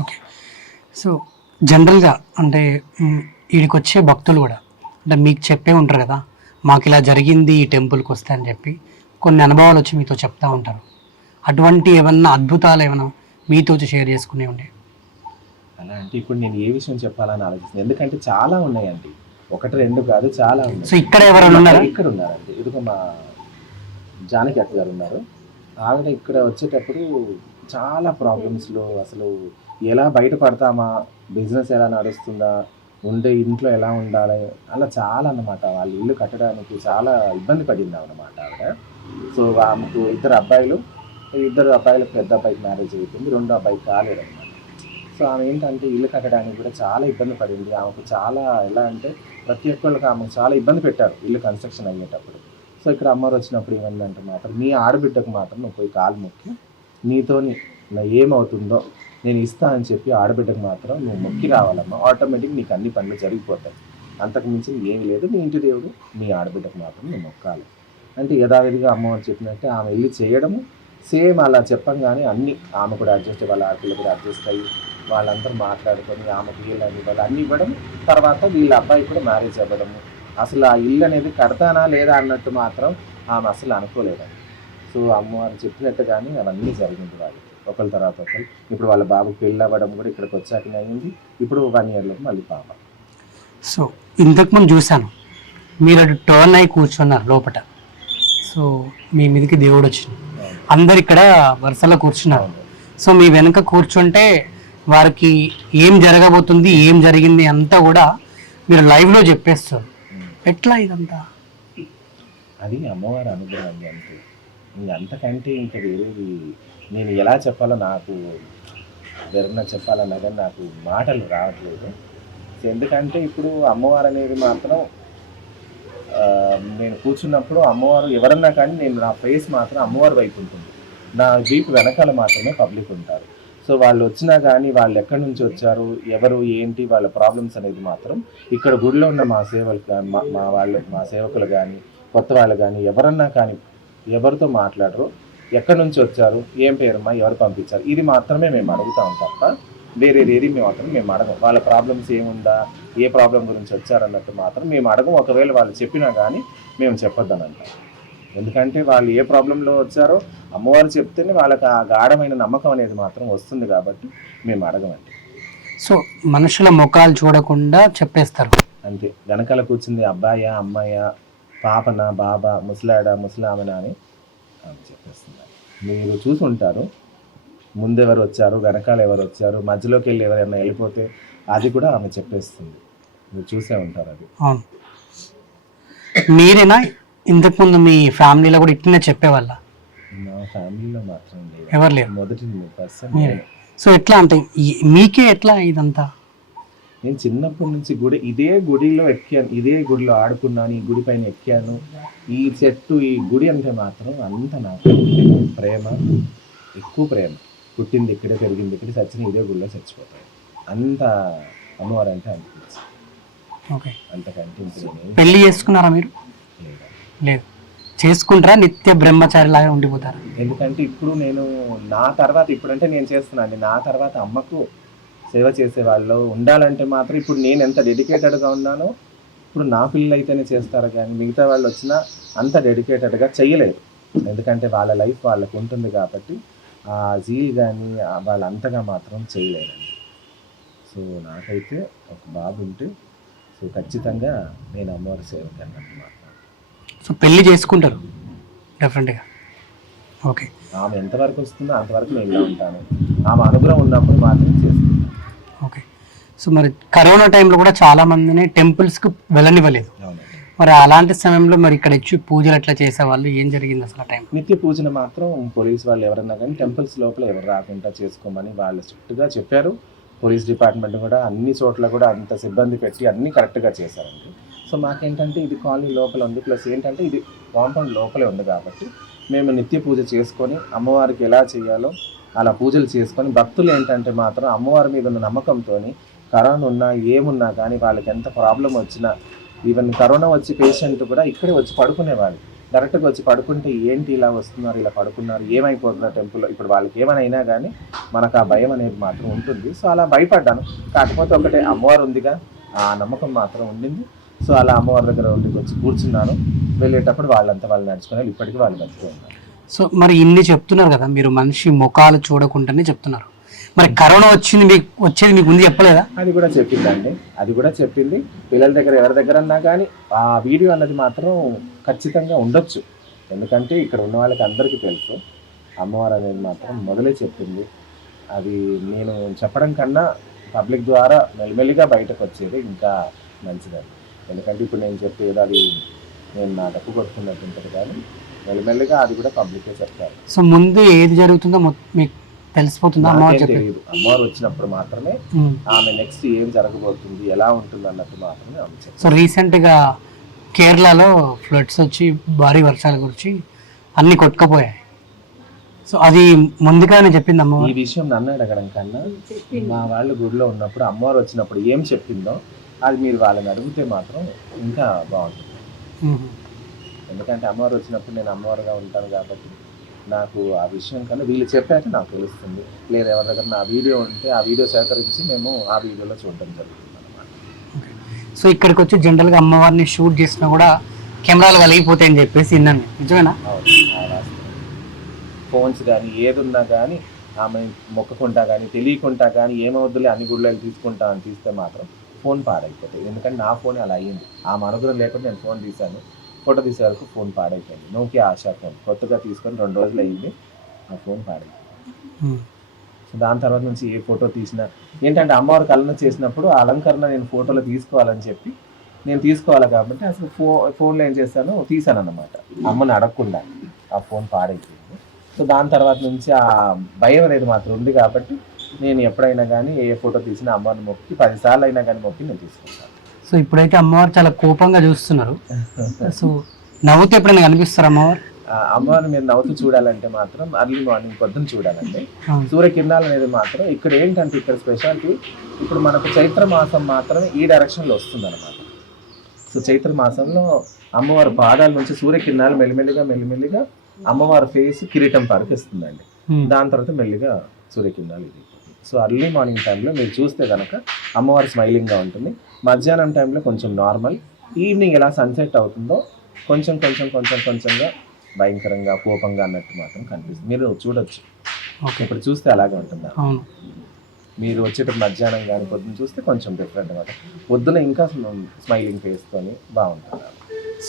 ఓకే. సో జనరల్గా అంటే వీడికి వచ్చే భక్తులు కూడా అంటే మీకు చెప్పే ఉంటారు కదా, మాకు ఇలా జరిగింది ఈ టెంపుల్కి వస్తే అని చెప్పి కొన్ని అనుభవాలు వచ్చి మీతో చెప్తా ఉంటారు. అటువంటి ఏమన్నా అద్భుతాలు ఏమైనా మీతో షేర్ చేసుకునే ఉండే? అలా అంటే ఇప్పుడు నేను ఏ విషయం చెప్పాలని ఆలోచిస్తున్నాను, ఎందుకంటే చాలా ఉన్నాయండి, 1 2 కాదు చాలా ఉన్నాయి. సో ఇక్కడ ఎవరైనా ఉన్నారా? ఇక్కడ ఉన్నారండి, ఇదిగో మా జానకి అక్క గారు ఉన్నారు. ఆవిడ ఇక్కడ వచ్చేటప్పుడు చాలా ప్రాబ్లమ్స్లో అసలు ఎలా బయటపడతామా, బిజినెస్ ఎలా నడుస్తుందా, ఉండే ఇంట్లో ఎలా ఉండాలి, అలా చాలా అన్నమాట. వాళ్ళ ఇల్లు కట్టడానికి చాలా ఇబ్బంది పడింది అన్నమాట ఆవిడ. సో ఆమెకు 2 అబ్బాయిలు, 2 అబ్బాయిలకు పెద్ద అబ్బాయికి మ్యారేజ్ అయిపోయింది, 2 అబ్బాయికి కాలేదన్నమాట. సో ఆమె ఏంటంటే ఇల్లు కట్టడానికి కూడా చాలా ఇబ్బంది పడింది. ఆమెకు చాలా ఎలా అంటే ప్రతి ఒక్కళ్ళకి ఆమెకు చాలా ఇబ్బంది పెట్టారు ఇల్లు కన్స్ట్రక్షన్ అయ్యేటప్పుడు. సో ఇక్కడ అమ్మవారు వచ్చినప్పుడు ఏమైందంటే మాత్రం, నీ ఆడబిడ్డకు మాత్రం నువ్వు పోయి కాలు మొక్కి నీతోని ఏమవుతుందో నేను ఇస్తా అని చెప్పి ఆడబిడ్డకు మాత్రం నువ్వు మొక్కి రావాలమ్మా, ఆటోమేటిక్ నీకు అన్ని పనులు జరిగిపోతాయి, అంతకు మించి ఏమి లేదు, నీ ఇంటి దేవుడు నీ ఆడబిడ్డకు మాత్రం నువ్వు మొక్కాలి అంటే యథావిధిగా అమ్మవారు చెప్పినట్టే ఆమె వెళ్ళి చేయడము. సేమ్ అలా చెప్పంగానే అన్నీ ఆమె కూడా అడ్జస్ట్, వాళ్ళ ఆడపిల్ల కూడా అడ్జస్ట్ అయ్యి వాళ్ళందరూ మాట్లాడుకొని ఆమెకు వీళ్ళని వాళ్ళు అన్నీ ఇవ్వడం. తర్వాత వీళ్ళ అబ్బాయి కూడా మ్యారేజ్ అవ్వడము. అసలు ఆ ఇల్లు అనేది కడతానా లేదా అన్నట్టు మాత్రం ఆమె అసలు అనుకోలేదండి. సో అమ్మవారు చెప్పినట్టుగానే అవన్నీ జరిగింది వాళ్ళకి, ఒకరి తర్వాత ఒకరు. ఇప్పుడు వాళ్ళ బాబుకి పెళ్ళి అవ్వడం కూడా ఇక్కడికి వచ్చాకనే అయింది. ఇప్పుడు 1 yearలో మళ్ళీ పాప. సో ఇంతకుముందు చూశాను మీరు అటు టర్న్ అయి కూర్చున్నారు లోపల. సో మీ మీదకి దేవుడు వచ్చింది, అందరు ఇక్కడ వరుసలో కూర్చున్నారు. సో మీ వెనుక కూర్చుంటే వారికి ఏం జరగబోతుంది, ఏం జరిగింది అంతా కూడా మీరు లైవ్లో చెప్పేస్తారు. ఎట్లా ఇదంతా? అది అమ్మవారి అనుగ్రహం అండి, అంతే. అంతకంటే ఇంకా వేరేది నేను ఎలా చెప్పాలో, నాకు వివరణ చెప్పాలన్నా కానీ నాకు మాటలు రావట్లేదు. ఎందుకంటే ఇప్పుడు అమ్మవారు అనేది మాత్రం నేను కూర్చున్నప్పుడు అమ్మవారు ఎవరన్నా కానీ నేను నా ఫేస్ మాత్రం అమ్మవారి వైపు ఉంటుంది, నా వీపు వెనకాల మాత్రమే పబ్లిక్ ఉంటారు. సో వాళ్ళు వచ్చినా కానీ వాళ్ళు ఎక్కడి నుంచి వచ్చారు, ఎవరు ఏంటి వాళ్ళ ప్రాబ్లమ్స్ అనేది మాత్రం ఇక్కడ గుడిలో ఉన్న మా సేవలు కానీ మా సేవకులు కానీ కొత్త వాళ్ళు కానీ ఎవరన్నా కానీ ఎవరితో మాట్లాడరు, ఎక్కడి నుంచి వచ్చారు, ఏం పేరమ్మా, ఎవరు పంపించారు, ఇది మాత్రమే మేము అడుగుతాం తప్ప వేరేది మేము అడగం. వాళ్ళ ప్రాబ్లమ్స్ ఏముందా, ఏ ప్రాబ్లం గురించి వచ్చారన్నట్టు మాత్రం మేము అడగం. ఒకవేళ వాళ్ళు చెప్పినా కానీ మేము చెప్పొద్దని అంటాం. ఎందుకంటే వాళ్ళు ఏ ప్రాబ్లంలో వచ్చారో అమ్మవారు చెప్తేనే వాళ్ళకి ఆ గాఢమైన నమ్మకం అనేది మాత్రం వస్తుంది కాబట్టి మేము అడగమండి. సో మనుషుల ముఖాలు చూడకుండా చెప్పేస్తారు అంతే. వెనకాల కూర్చుంది అబ్బాయా, అమ్మాయా, పాపనా, బాబా, ముసలాడా, ముసలామనా అని చెప్పేస్తున్నారు. మీరు చూసి ఉంటారు, ముందు ఎవరు వచ్చారు, వెనకాల ఎవరు వచ్చారు, మధ్యలోకి వెళ్ళి ఎవరైనా వెళ్ళిపోతే అది కూడా ఆమె చెప్పేస్తుంది. మీరు చూసే ఉంటారు అది. అవును. మీరేనా ఇంతకుముందు మీ ఫ్యామిలీలో కూడా ఇట్లనే చెప్పేవాళ్ళ? నా ఫ్యామిలీలో మాత్రం లేదు, ఎవరు లేరు. మొదటి పర్సన్ మీరే. సో ఎట్లా అంటే మీకే ఎట్లా ఇదంతా? నేను చిన్నప్పటి నుంచి ఇదే గుడిలో ఎక్కాను, ఇదే గుడిలో ఆడుకున్నాను, ఈ గుడి పైన ఎక్కాను, ఈ చెట్టు, ఈ గుడి అంటే మాత్రం అంత నాకు ప్రేమ, ఎక్కువ ప్రేమ. పుట్టింది ఇక్కడే, పెరిగింది ఇక్కడే, చచ్చిన ఇదే గుడిలో చచ్చిపోతాయి. అంత అమ్మవారు అంటే అనిపించి. ఓకే. అంతకంటే ఇంకేమీ పెళ్లి చేసుకున్నారా మీరు? లేదా. లేదు. చేసుకుంటారా? నిత్య బ్రహ్మచారి లాగా ఉండిపోతారా? ఎందుకంటే ఇప్పుడు నేను నా తర్వాత, ఇప్పుడంటే నేను చేస్తున్నాను, నా తర్వాత అమ్మకు సేవ చేసే వాళ్ళు ఉండాలంటే మాత్రం ఇప్పుడు నేను ఎంత డెడికేటెడ్గా ఉన్నానో ఇప్పుడు నా పిల్లలు అయితేనే చేస్తారు, కానీ మిగతా వాళ్ళు వచ్చినా అంత డెడికేటెడ్గా చేయలేరు. ఎందుకంటే వాళ్ళ లైఫ్ వాళ్ళకు ఉంటుంది కాబట్టి ఆ జీల్ కానీ వాళ్ళు అంతగా మాత్రం చేయలేరండి. సో నాకైతే ఒక బాబు ఉంటే సో ఖచ్చితంగా నేను అమ్మవారి సేవకి అన్నట్టు మాత్రం. సో పెళ్లి చేసుకుంటారు డెఫినెట్గా. ఓకే. ఆమె ఎంతవరకు వస్తుందో అంతవరకు నేను ఇలా ఉంటాను, ఆమె అనుగ్రహం ఉన్నప్పుడు మాత్రం చేసుకుంటాను. ఓకే. సో మరి కరోనా టైంలో కూడా చాలా మందిని టెంపుల్స్కి వెళ్ళనివ్వలేదు. అవునండి. మరి అలాంటి సమయంలో మరి ఇక్కడ వచ్చి పూజలు ఎట్లా చేసేవాళ్ళు? ఏం జరిగింది అసలు ఆ టైం? నిత్య పూజను మాత్రం పోలీస్ వాళ్ళు ఎవరన్నా కానీ టెంపుల్స్ లోపల ఎవరు రాకుండా చేసుకోమని వాళ్ళు స్ట్రిక్ట్గా చెప్పారు. పోలీస్ డిపార్ట్మెంట్ కూడా అన్ని చోట్ల కూడా అంత సిబ్బంది పెట్టి అన్నీ కరెక్ట్గా చేశారండి. సో మాకేంటంటే ఇది కాలనీ లోపల ఉంది, ప్లస్ ఏంటంటే ఇది కాంపౌండ్ లోపలే ఉంది కాబట్టి మేము నిత్య పూజ చేసుకొని అమ్మవారికి ఎలా చేయాలో అలా పూజలు చేసుకొని, భక్తులు ఏంటంటే మాత్రం అమ్మవారి మీద ఉన్న నమ్మకంతో కరోనా ఉన్నా ఏమున్నా కానీ వాళ్ళకి ఎంత ప్రాబ్లం వచ్చినా, ఈవెన్ కరోనా వచ్చి పేషెంట్ కూడా ఇక్కడే వచ్చి పడుకునేవాళ్ళు. డైరెక్ట్గా వచ్చి పడుకుంటే ఏంటి ఇలా వస్తున్నారు, ఇలా పడుకున్నారు, ఏమైపోతున్నారు టెంపుల్లో, ఇప్పుడు వాళ్ళకి ఏమైనా అయినా కానీ మనకు ఆ భయం అనేది మాత్రం ఉంటుంది. సో అలా భయపడ్డాను. కాకపోతే ఒకటే అమ్మవారు ఉందిగా, ఆ నమ్మకం మాత్రం ఉండింది. సో అలా అమ్మవారి దగ్గర వచ్చి కూర్చున్నాను. వెళ్ళేటప్పుడు వాళ్ళంతా వాళ్ళు నడుచుకుని ఇప్పటికీ వాళ్ళు బతుకుతూ ఉన్నారు. సో మరి ఇన్ని చెప్తున్నారు కదా, మీరు మనిషి ముఖాలు చూడకుండానే చెప్తున్నారు. మరి కరోనా వచ్చేది మీకు ముందు చెప్పలేదా? అది కూడా చెప్పిందండి, అది కూడా చెప్పింది. పిల్లల దగ్గర ఎవరి దగ్గర అన్నా కానీ ఆ వీడియో అన్నది మాత్రం ఖచ్చితంగా ఉండొచ్చు. ఎందుకంటే ఇక్కడ ఉన్న వాళ్ళకి అందరికీ తెలుసు అమ్మవారు అనేది మాత్రం మొదలే చెప్పింది. అది నేను చెప్పడం కన్నా పబ్లిక్ ద్వారా మెల్లిమెల్లిగా బయటకు వచ్చేది ఇంకా మంచిదండి. ఎందుకంటే ఇప్పుడు నేను చెప్పేది అది నేను నా డబ్బు కొట్టుకున్నట్టు ఉంటుంది, కానీ మెల్లిమెల్లిగా అది కూడా పబ్లికే చెప్తారు. సో ముందు ఏది జరుగుతుందో మీకు తెలిసిపోతుందా? తెలియదు. అమ్మవారు వచ్చినప్పుడు మాత్రమే ఆమె నెక్స్ట్ ఏం జరగబోతుంది, ఎలా ఉంటుంది అన్నట్టు మాత్రమే ఆమె చెప్తారు. సో రీసెంట్గా కేరళలో ఫ్లడ్స్ వచ్చి భారీ వర్షాలు గురించి అన్ని కొట్టుకుపోయాయి. సో అది ముందుగానే చెప్పింది అమ్మవారు. ఈ విషయం నన్ను అడగడం కన్నా మా వాళ్ళు గుడిలో ఉన్నప్పుడు అమ్మవారు వచ్చినప్పుడు ఏం చెప్పిందో అది మీరు వాళ్ళని అడిగితే మాత్రం ఇంకా బాగుంటుంది. ఎందుకంటే అమ్మవారు వచ్చినప్పుడు నేను అమ్మవారుగా ఉంటాను కాబట్టి నాకు ఆ విషయం కన్నా వీళ్ళు చెప్పాక నాకు తెలుస్తుంది. లేదా ఎవరి దగ్గర నా వీడియో ఉంటే ఆ వీడియో సేకరించి మేము ఆ వీడియోలో చూడడం జరుగుతుంది అన్నమాట. సో ఇక్కడికి వచ్చి జనరల్గా అమ్మవారిని షూట్ చేసినా కూడా కెమెరాలు కలిగిపోతాయని చెప్పేసి విన్నాను, నిజమేనా? ఫోన్స్ కానీ ఏదున్నా కానీ ఆమె మొక్కకుంటా కానీ తెలియకుండా కానీ ఏమవుద్దులే అన్ని గుళ్ళు తీసుకుంటా అని తీస్తే మాత్రం ఫోన్ పాడైపోతాయి. ఎందుకంటే నా ఫోన్ అలా అయ్యింది. ఆమె అనుగ్రహం లేకుండా నేను ఫోన్ తీశాను, ఫోటో తీసే వరకు ఫోన్ పాడైపోయింది. నోకియా ఆశా ఫోన్ కొత్తగా తీసుకొని 2 రోజులు అయ్యింది, ఆ ఫోన్ పాడైపోయింది. సో దాని తర్వాత నుంచి ఏ ఫోటో తీసినా ఏంటంటే అమ్మవారికి అలంకరణ చేసినప్పుడు ఆ అలంకరణ నేను ఫోటోలో తీసుకోవాలని చెప్పి నేను తీసుకోవాలి కాబట్టి అసలు ఫోన్లో ఏం చేశాను తీసాను అన్నమాట, అమ్మని అడగకుండా. ఆ ఫోన్ పాడైపోయింది. సో దాని తర్వాత నుంచి ఆ భయం అనేది మాత్రం ఉంది కాబట్టి నేను ఎప్పుడైనా కానీ ఏ ఫోటో తీసినా అమ్మవారిని మొక్కి 10 సార్లు అయినా కానీ మొక్కి నేను తీసుకుంటాను. సో ఇప్పుడైతే అమ్మవారు చాలా కోపంగా చూస్తున్నారు. సో నవ్వుతూ ఎప్పుడైనా కనిపిస్తారు అమ్మవారు? అమ్మవారిని మీరు నవ్వుతూ చూడాలంటే మాత్రం అర్లీ మార్నింగ్ పొద్దున్న చూడాలండి. సూర్యకిరణాలు అనేది మాత్రం ఇక్కడ ఏంటంటే ఇక్కడ స్పెషాలిటీ ఇప్పుడు మనకు చైత్ర మాసం మాత్రమే ఈ డైరెక్షన్లో వస్తుంది అనమాట. సో చైత్ర మాసంలో అమ్మవారి పాదాల నుంచి సూర్యకిరణాలు మెల్లిమెల్లిగా అమ్మవారి ఫేస్ కిరీటం వరకు ఇస్తుందండి. దాని తర్వాత మెల్లిగా సూర్యకిరణాలు ఇది. సో అర్లీ మార్నింగ్ టైంలో మీరు చూస్తే కనుక అమ్మవారు స్మైలింగ్గా ఉంటుంది. మధ్యాహ్నం టైంలో కొంచెం నార్మల్, ఈవినింగ్ ఎలా సన్సెట్ అవుతుందో కొంచెంగా భయంకరంగా కోపంగా అన్నట్టు మాత్రం కనిపిస్తుంది. మీరు చూడొచ్చు, ఇప్పుడు చూస్తే అలాగే ఉంటుంది. మీరు వచ్చేటప్పుడు మధ్యాహ్నం కానీ పొద్దున్న చూస్తే కొంచెం డిఫరెంట్ అనమాట. పొద్దున ఇంకా స్మైలింగ్ ఫేస్తోని బాగుంటుంది.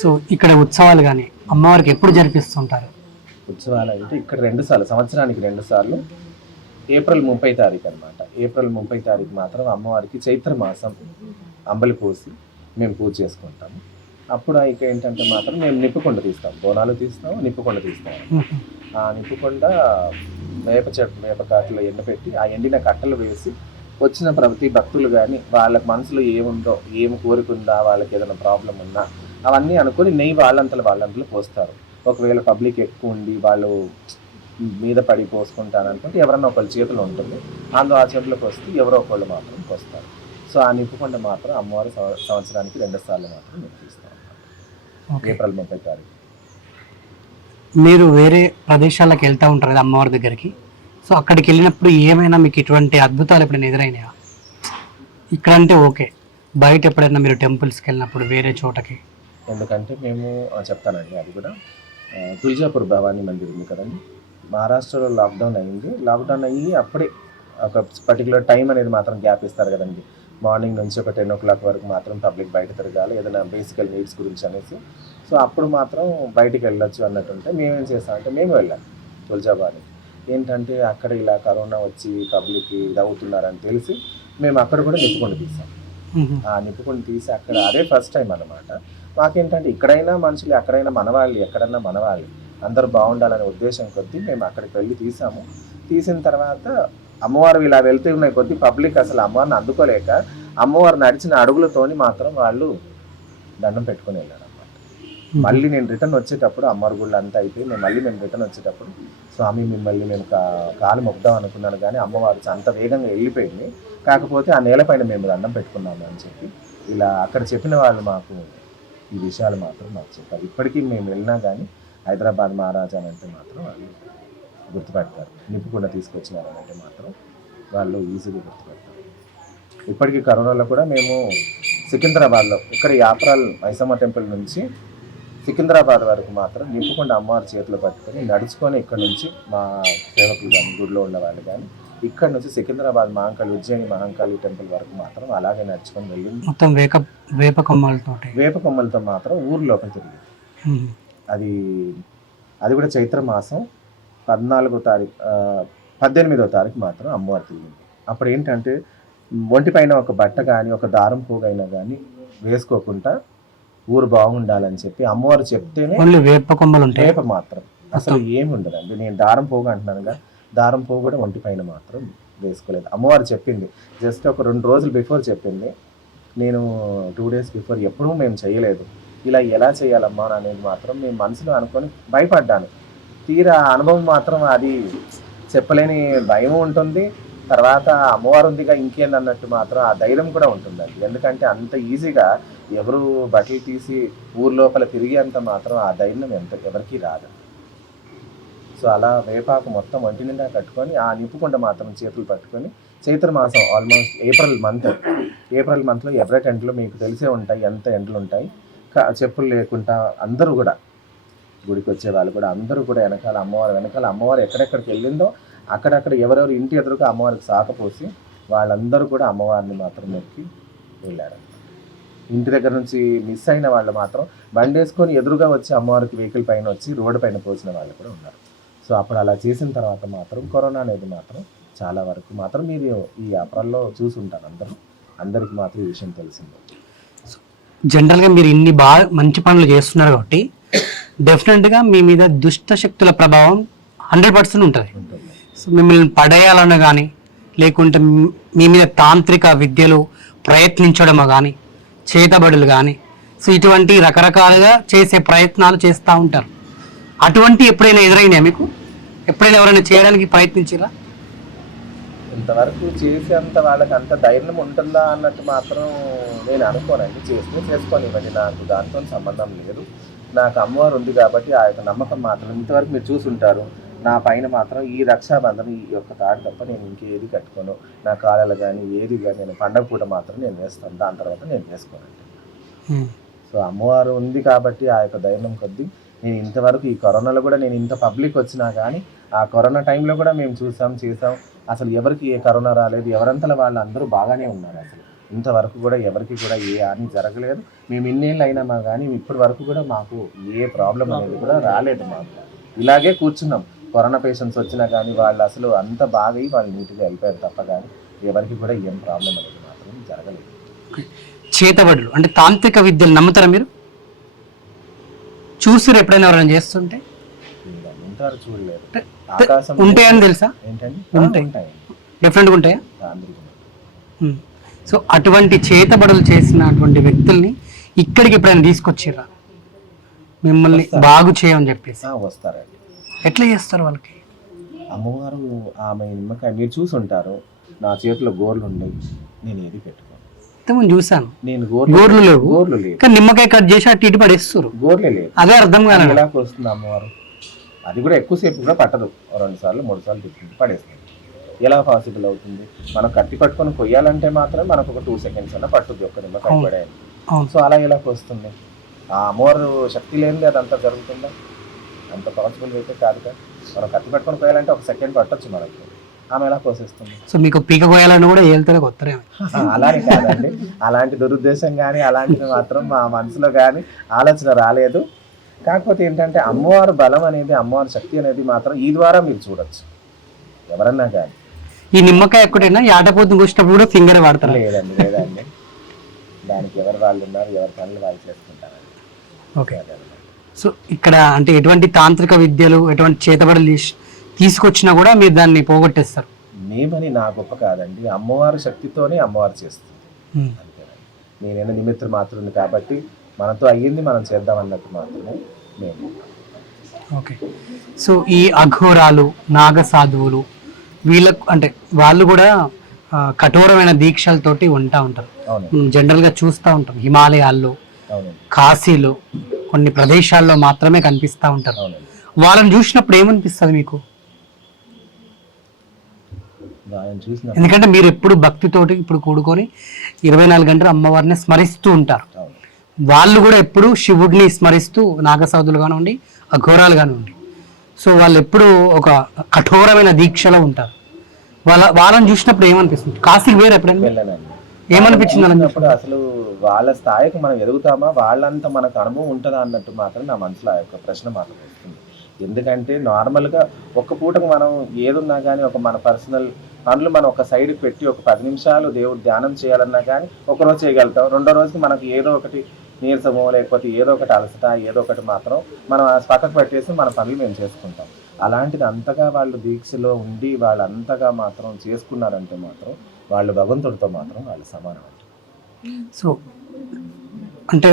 సో ఇక్కడ ఉత్సవాలు కానీ అమ్మవారికి ఎప్పుడు జరిపిస్తుంటారు? ఉత్సవాలు అంటే ఇక్కడ 2 సార్లు, సంవత్సరానికి 2 సార్లు ఏప్రిల్ 30 తారీఖు అనమాట. ఏప్రిల్ 30 తారీఖు మాత్రం అమ్మవారికి చైత్ర మాసం అంబలి పోసి మేము పూజ చేసుకుంటాము. అప్పుడు ఇక ఏంటంటే మాత్రం మేము నిప్పుకొండ తీస్తాం, బోనాలు తీస్తాం, నిప్పుకొండ తీస్తాం. ఆ నిప్పుకొండ వేప కాటలు ఎండపెట్టి ఆ ఎండిన కట్టలు వేసి వచ్చిన ప్రతి భక్తులు కానీ వాళ్ళకి మనసులో ఏముందో, ఏం కోరుకుందా, వాళ్ళకి ఏదైనా ప్రాబ్లం ఉన్నా అవన్నీ అనుకొని నెయ్యి వాళ్ళంతలో పోస్తారు. ఒకవేళ పబ్లిక్ ఎక్కువ ఉండి వాళ్ళు మీద పడి పోసుకుంటాను అనుకుంటే ఎవరన్నా ఒకళ్ళ చేతులు ఉంటుంది, అందులో ఆ చేతులకు వస్తే ఎవరో ఒకళ్ళు మాత్రం పోస్తారు. సో ఆ నిప్పుకొండ మాత్రం అమ్మవారి సంవత్సరానికి 2 సార్లు మాత్రం నింపిస్తాం అన్నమాట. ఏప్రిల్ 30 తారీఖు. మీరు వేరే ప్రదేశాలకు వెళ్తూ ఉంటారు కదా అమ్మవారి దగ్గరికి, సో అక్కడికి వెళ్ళినప్పుడు ఏమైనా మీకు ఇటువంటి అద్భుతాలు ఎప్పుడైనా ఎదురైనాయా? ఇక్కడంటే ఓకే, బయట ఎప్పుడైనా మీరు టెంపుల్స్కి వెళ్ళినప్పుడు వేరే చోటకి? ఎందుకంటే మేము చెప్తానండి, అది కూడా తులజాపూర్ భవానీ మందిర్ ఉంది కదండి, మహారాష్ట్రలో లాక్డౌన్ అయ్యింది. లాక్డౌన్ అయ్యి అప్పుడే ఒక పర్టికులర్ టైం అనేది మాత్రం గ్యాప్ ఇస్తారు కదండి. మార్నింగ్ నుంచి ఒక 10 o'clock వరకు మాత్రం పబ్లిక్ బయట తిరగాలి, ఏదైనా బేసికల్ నీడ్స్ గురించి అనేసి. సో అప్పుడు మాత్రం బయటికి వెళ్ళొచ్చు అన్నట్టుంటే మేమేం చేస్తామంటే మేము వెళ్ళాం తులజాబాద్కి. ఏంటంటే అక్కడ ఇలా కరోనా వచ్చి పబ్లిక్ ఇది అవుతున్నారని తెలిసి మేము అక్కడ కూడా నిప్పుకొని తీసాం. ఆ నిప్పుకొని తీసి అక్కడ అదే ఫస్ట్ టైం అన్నమాట. మాకేంటంటే ఇక్కడైనా మనుషులు, ఎక్కడైనా మనవాళ్ళు, ఎక్కడన్నా మనవాళ్ళు, అందరూ బాగుండాలనే ఉద్దేశం కొద్దీ మేము అక్కడికి వెళ్ళి తీసాము. తీసిన తర్వాత అమ్మవారు ఇలా వెళ్తూ ఉన్నాయి కొద్దీ పబ్లిక్ అసలు అమ్మవారిని అందుకోలేక అమ్మవారు నడిచిన అడుగులతోని మాత్రం వాళ్ళు దండం పెట్టుకుని వెళ్ళారు అన్నమాట. మళ్ళీ నేను రిటర్న్ వచ్చేటప్పుడు అమ్మవారి గుళ్ళు అంతా అయిపోయి మేము రిటర్న్ వచ్చేటప్పుడు స్వామి మిమ్మల్ని మేము కాలు మొక్కుదాం అనుకున్నాను, కానీ అమ్మవారు అంత వేగంగా వెళ్ళిపోయింది, కాకపోతే ఆ నేలపైన మేము దండం పెట్టుకున్నాము అని చెప్పి ఇలా అక్కడ చెప్పిన వాళ్ళు మాకు ఈ విషయాలు మాత్రం మాకు చెప్పారు. ఇప్పటికీ మేము వెళ్ళినా కానీ హైదరాబాద్ మహారాజా అని అంటే మాత్రం వాళ్ళు గుర్తుపెడతారు, నిప్పుకుండా తీసుకొచ్చినారని అంటే మాత్రం వాళ్ళు ఈజీగా గుర్తుపెడతారు. ఇప్పటికీ కరోనాలో కూడా మేము సికింద్రాబాద్లో ఇక్కడ యాప్రాల్ మైసమ్మ టెంపుల్ నుంచి సికింద్రాబాద్ వరకు మాత్రం నిప్పుకుండా అమ్మవారి చేతులు పట్టుకొని నడుచుకొని ఇక్కడ నుంచి మా సేవకులు కానీ గుడిలో ఉన్న వాళ్ళు కానీ ఇక్కడ నుంచి సికింద్రాబాద్ ఉజ్జయిని మహంకాళి టెంపుల్ వరకు మాత్రం అలాగే నడుచుకొని వెళ్ళింది. మొత్తం వేప కొమ్మలతో మాత్రం ఊర్లోకి తిరిగింది. అది కూడా చైత్ర మాసం 18వ తారీఖు మాత్రం అమ్మవారు తిరిగింది. అప్పుడు ఏంటంటే ఒంటిపైన ఒక బట్ట కానీ ఒక దారం పోగైనా కానీ వేసుకోకుండా ఊరు బాగుండాలని చెప్పి అమ్మవారు చెప్తేనే వేప కొమ్మలు ఉంటాయి, వేప మాత్రం అసలు ఏమి ఉండదండి. నేను దారం పోగు అంటున్నానుగా, దారం పోగు కూడా ఒంటిపైన మాత్రం వేసుకోలేదు. అమ్మవారు చెప్పింది జస్ట్ ఒక 2 రోజులు బిఫోర్ చెప్పింది, నేను 2 days బిఫోర్ ఎప్పుడూ మేము చేయలేదు. ఇలా ఎలా చేయాలమ్మా అనేది మాత్రం మేము మనసులో అనుకొని భయపడ్డాను. తీరా అనుభవం మాత్రం అది చెప్పలేని భయం ఉంటుంది. తర్వాత అమ్మవారు ఉందిగా ఇంకేందన్నట్టు మాత్రం ఆ ధైర్యం కూడా ఉంటుందండి. ఎందుకంటే అంత ఈజీగా ఎవరు బట్టలు తీసి ఊరు లోపల తిరిగి అంత మాత్రం ఆ ధైర్యం ఎవరికీ రాదు. సో అలా వేపాకు మొత్తం ఒంటి నిండా కట్టుకొని ఆ నిప్పుకొండ మాత్రం చేతులు పట్టుకొని చైత్ర మాసం ఆల్మోస్ట్ ఏప్రిల్ మంత్లో ఎవరెట్ ఎండలు మీకు తెలిసే ఉంటాయి, ఎంత ఎండలు ఉంటాయి. చెప్పులు లేకుండా అందరూ కూడా గుడికి వచ్చే వాళ్ళు కూడా అందరూ కూడా వెనకాల అమ్మవారు ఎక్కడెక్కడికి వెళ్ళిందో అక్కడక్కడ ఎవరెవరు ఇంటి ఎదురుగా అమ్మవారికి సాకపోసి వాళ్ళందరూ కూడా అమ్మవారిని మాత్రం మొక్కి వెళ్ళారు. ఇంటి దగ్గర నుంచి మిస్ అయిన వాళ్ళు మాత్రం బండి వేసుకొని ఎదురుగా వచ్చి అమ్మవారికి వెహికల్ పైన వచ్చి రోడ్డు పైన పోసిన వాళ్ళు కూడా ఉన్నారు. సో అప్పుడు అలా చేసిన తర్వాత మాత్రం కరోనా అనేది మాత్రం చాలా వరకు మాత్రం మీరు ఈ ఏప్రిల్లో చూసి ఉంటారు, అందరికి మాత్రం ఈ విషయం తెలిసిందే. జనరల్గా మీరు ఇన్ని బాగా మంచి పనులు చేస్తున్నారు కాబట్టి డెఫినెట్గా మీ మీద దుష్ట శక్తుల ప్రభావం 100% ఉంటుంది. సో మిమ్మల్ని పడేయాలన్నా కానీ లేకుంటే మీ మీద తాంత్రిక విద్యలు ప్రయత్నించడమో కానీ చేతబడులు కానీ సో ఇటువంటి రకరకాలుగా చేసే ప్రయత్నాలు చేస్తూ ఉంటారు. అటువంటి ఎప్పుడైనా ఎదురైనా మీకు? ఎప్పుడైనా ఎవరైనా చేయడానికి ప్రయత్నించారా? ఇంతవరకు చేసేంత వాళ్ళకి అంత ధైర్యం ఉంటుందా అన్నట్టు మాత్రం నేను అనుకోనండి. చేసుకోనివ్వండి, నాకు దాంతో సంబంధం లేదు. నాకు అమ్మవారు ఉంది కాబట్టి ఆ యొక్క నమ్మకం మాత్రం ఇంతవరకు మీరు చూసుంటారు. నా పైన మాత్రం ఈ రక్షాబంధనం ఈ యొక్క తాడు తప్ప నేను ఇంకేది కట్టుకోను. నా కాలాలు కానీ ఏది కానీ నేను పండగ పూట మాత్రం నేను వేస్తాను, దాని తర్వాత నేను వేసుకోనండి. సో అమ్మవారు ఉంది కాబట్టి ఆ యొక్క ధైర్యం కొద్దీ నేను ఇంతవరకు ఈ కరోనాలో కూడా నేను ఇంత పబ్లిక్ వచ్చినా కానీ ఆ కరోనా టైంలో కూడా మేము చేసాం. అసలు ఎవరికి ఏ కరోనా రాలేదు, ఎవరంతలా వాళ్ళు అందరూ బాగానే ఉన్నారు. అసలు ఇంతవరకు కూడా ఎవరికి కూడా ఏ హాని జరగలేదు. మేము ఇన్నేళ్ళు అయినామా కానీ ఇప్పటి వరకు కూడా మాకు ఏ ప్రాబ్లం అనేది కూడా రాలేదు. మాకు ఇలాగే కూర్చున్నాం. కరోనా పేషెంట్స్ వచ్చినా కానీ వాళ్ళు అసలు అంత బాగా వాళ్ళు నీట్గా వెళ్ళిపోయారు తప్ప కానీ ఎవరికి కూడా ఏం ప్రాబ్లం అనేది మాత్రం జరగలేదు. చేతబడులు అంటే తాంత్రిక విద్యలు నమ్ముతారా మీరు? చూసిరు ఎప్పుడైనా ఎవరైనా చేస్తుంటే? ఉంటారు, చూడలేదు. ఆకాశం ఉంటాయని తెలుసా? ఏంటండి? ఉంటాయి, ఉంటాయి, డిఫరెంట్గా ఉంటాయా? అందరికీ. సో అటువంటి చేతబడులు చేసినటువంటి వ్యక్తుల్ని ఇక్కడికి ఎప్పుడైనా తీసుకొచ్చిర్రా మిమ్మల్ని బాగు చేయమని చెప్పేసి? వస్తారండి. ఎట్లా చేస్తారు వాళ్ళకి? అమ్మవారు ఆమె నిమ్మకాయ మీరు చూసి ఉంటారు, నా చేతిలో గోర్లు ఉండేవి, నేను ఏది పెట్టుకోను. ఇంతకుముందు చూసాను, నేను గోర్లు లేవు, గోర్లు లేవు, కానీ నిమ్మకాయ కట్ చేసి అటు ఇటు పడేస్తారు. గోర్లే లేదు. అదే అర్థం కాదు ఎలా వస్తుంది అమ్మవారు? అది కూడా ఎక్కువసేపు కూడా పట్టదు, 2 సార్లు 3 సార్లు తిప్పుకుంటూ పడేస్తుంది. ఎలా పాసిబుల్ అవుతుంది? మనం కట్టి పట్టుకొని కొయ్యాలంటే మాత్రం మనకు ఒక 2 సెకండ్స్ అన్న పట్టుద్ది ఒక్క నిమ్మకాయ పడేయాలి. సో అలా ఎలా వస్తుంది? ఆ అమ్మవారు శక్తి లేనిది అదంతా జరుగుతుందా? అంత పాసిబుల్ అయితే కాదు కదా. మనం కట్టి పట్టుకొని కొయ్యాలంటే 1 సెకండ్ పట్టొచ్చు మనకు, ఆమె ఎలా కోసేస్తుంది? సో మీకు పీక కోయాలని కూడా వెళ్తారే కొత్తరే? అలానే కాదండి, అలాంటి దురుద్దేశం కానీ అలాంటిది మాత్రం మా మనసులో కానీ ఆలోచన రాలేదు. కాకపోతే ఏంటంటే అమ్మవారు బలం అనేది, అమ్మవారి శక్తి అనేది మాత్రం ఈ ద్వారా మీరు చూడొచ్చు ఎవరన్నా కానీ. ఈ నిమ్మకాయ ఎక్కడైనా ఆటపోతు కూర్చున్నప్పుడు కూడా ఫింగర్ వాడతారు? లేదండి, లేదండి, దానికి ఎవరు వాళ్ళు ఉన్నారు, ఎవరి పనులు వాళ్ళు చేసుకుంటారండి. ఓకే. సో ఇక్కడ అంటే ఎటువంటి తాంత్రిక విద్యలు, ఎటువంటి చేతబడులు తీసుకొచ్చినా కూడా మీరు దాన్ని పోగొట్టేస్తారు? మేమని నా గొప్ప కాదండి, అమ్మవారి శక్తితోనే అమ్మవారు చేస్తుంది అంతేనండి. నేనైనా నిమిత్తం మాత్రమే కాబట్టి మనతో అయ్యింది మనం చేద్దాం అన్నట్టు మాత్రమే మేము. ఓకే. సో ఈ అఘోరాలు, నాగ సాధువులు వీళ్ళకు అంటే వాళ్ళు కూడా కఠోరమైన దీక్షలతోటి ఉంటారు. జనరల్గా చూస్తూ ఉంటాం హిమాలయాల్లో, కాశీలో, కొన్ని ప్రదేశాల్లో మాత్రమే కనిపిస్తూ ఉంటారు. వాళ్ళని చూసినప్పుడు ఏమనిపిస్తుంది మీకు? ఎందుకంటే మీరు ఎప్పుడు భక్తితోటి ఇప్పుడు కూడుకొని 24 గంటలు అమ్మవారిని స్మరిస్తూ ఉంటారు. వాళ్ళు కూడా ఎప్పుడు శివుడిని స్మరిస్తూ, నాగసాధులు కానివ్వండి, అఘోరాలు కానివ్వండి, సో వాళ్ళు ఎప్పుడు ఒక కఠోరమైన దీక్షలో ఉంటారు. వాళ్ళని చూసినప్పుడు ఏమనిపిస్తుంది? కాశీకి వేరు ఎప్పుడైనా వెళ్ళానండి, ఏమనిపించింది అన్నప్పుడు? అసలు వాళ్ళ స్థాయికి మనం ఎదుగుతామా, వాళ్ళంతా మనకు అనుభవం ఉంటుందా అన్నట్టు మాత్రం నా మనసులో ఆ యొక్క ప్రశ్న మాత్రం వస్తుంది. ఎందుకంటే నార్మల్గా ఒక్క పూటకు మనం ఏదున్నా కానీ ఒక మన పర్సనల్ పనులు మనం ఒక సైడ్కి పెట్టి ఒక 10 నిమిషాలు దేవుడు ధ్యానం చేయాలన్నా కానీ ఒకరోజు చేయగలుగుతాం, 2వ రోజుకి మనకు ఏదో ఒకటి నీరసమో లేకపోతే ఏదో ఒకటి అలసట ఏదో ఒకటి మాత్రం మనం పక్కకు పెట్టేసి మన పనులు మేము చేసుకుంటాం. అలాంటిది అంతగా వాళ్ళు దీక్షలో ఉండి వాళ్ళు అంతగా మాత్రం చేసుకున్నారంటే మాత్రం వాళ్ళు భగవంతుడితో మాత్రం వాళ్ళు సమానం. సో అంటే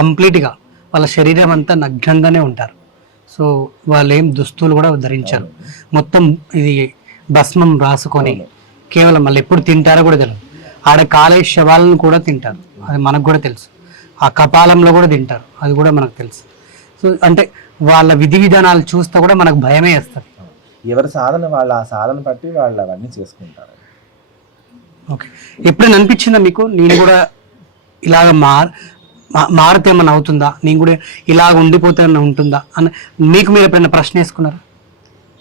కంప్లీట్గా వాళ్ళ శరీరం అంతా నగ్నంగానే ఉంటారు. సో వాళ్ళు ఏం దుస్తులు కూడా ధరించారు, మొత్తం ఇది భస్మం రాసుకొని కేవలం మళ్ళీ ఎప్పుడు తింటారో కూడా తెలియదు. ఆడ కాలేయ శవాలను కూడా తింటారు, అది మనకు కూడా తెలుసు. ఆ కపాలంలో కూడా తింటారు, అది కూడా మనకు తెలుసు. సో అంటే వాళ్ళ విధి విధానాలు చూస్తే కూడా మనకు భయమే వేస్తుంది. ఎవరి సాధన వాళ్ళు ఆ సాధన బట్టి వాళ్ళు అవన్నీ చేసుకుంటారు. ఓకే. ఎప్పుడైనా అనిపించిందా మీకు నేను కూడా ఇలాగ మారితే ఏమన్నా అవుతుందా, నేను కూడా ఇలాగ ఉండిపోతే ఏమన్నా ఉంటుందా అని మీకు మీరు ఎప్పుడైనా ప్రశ్న వేసుకున్నారా?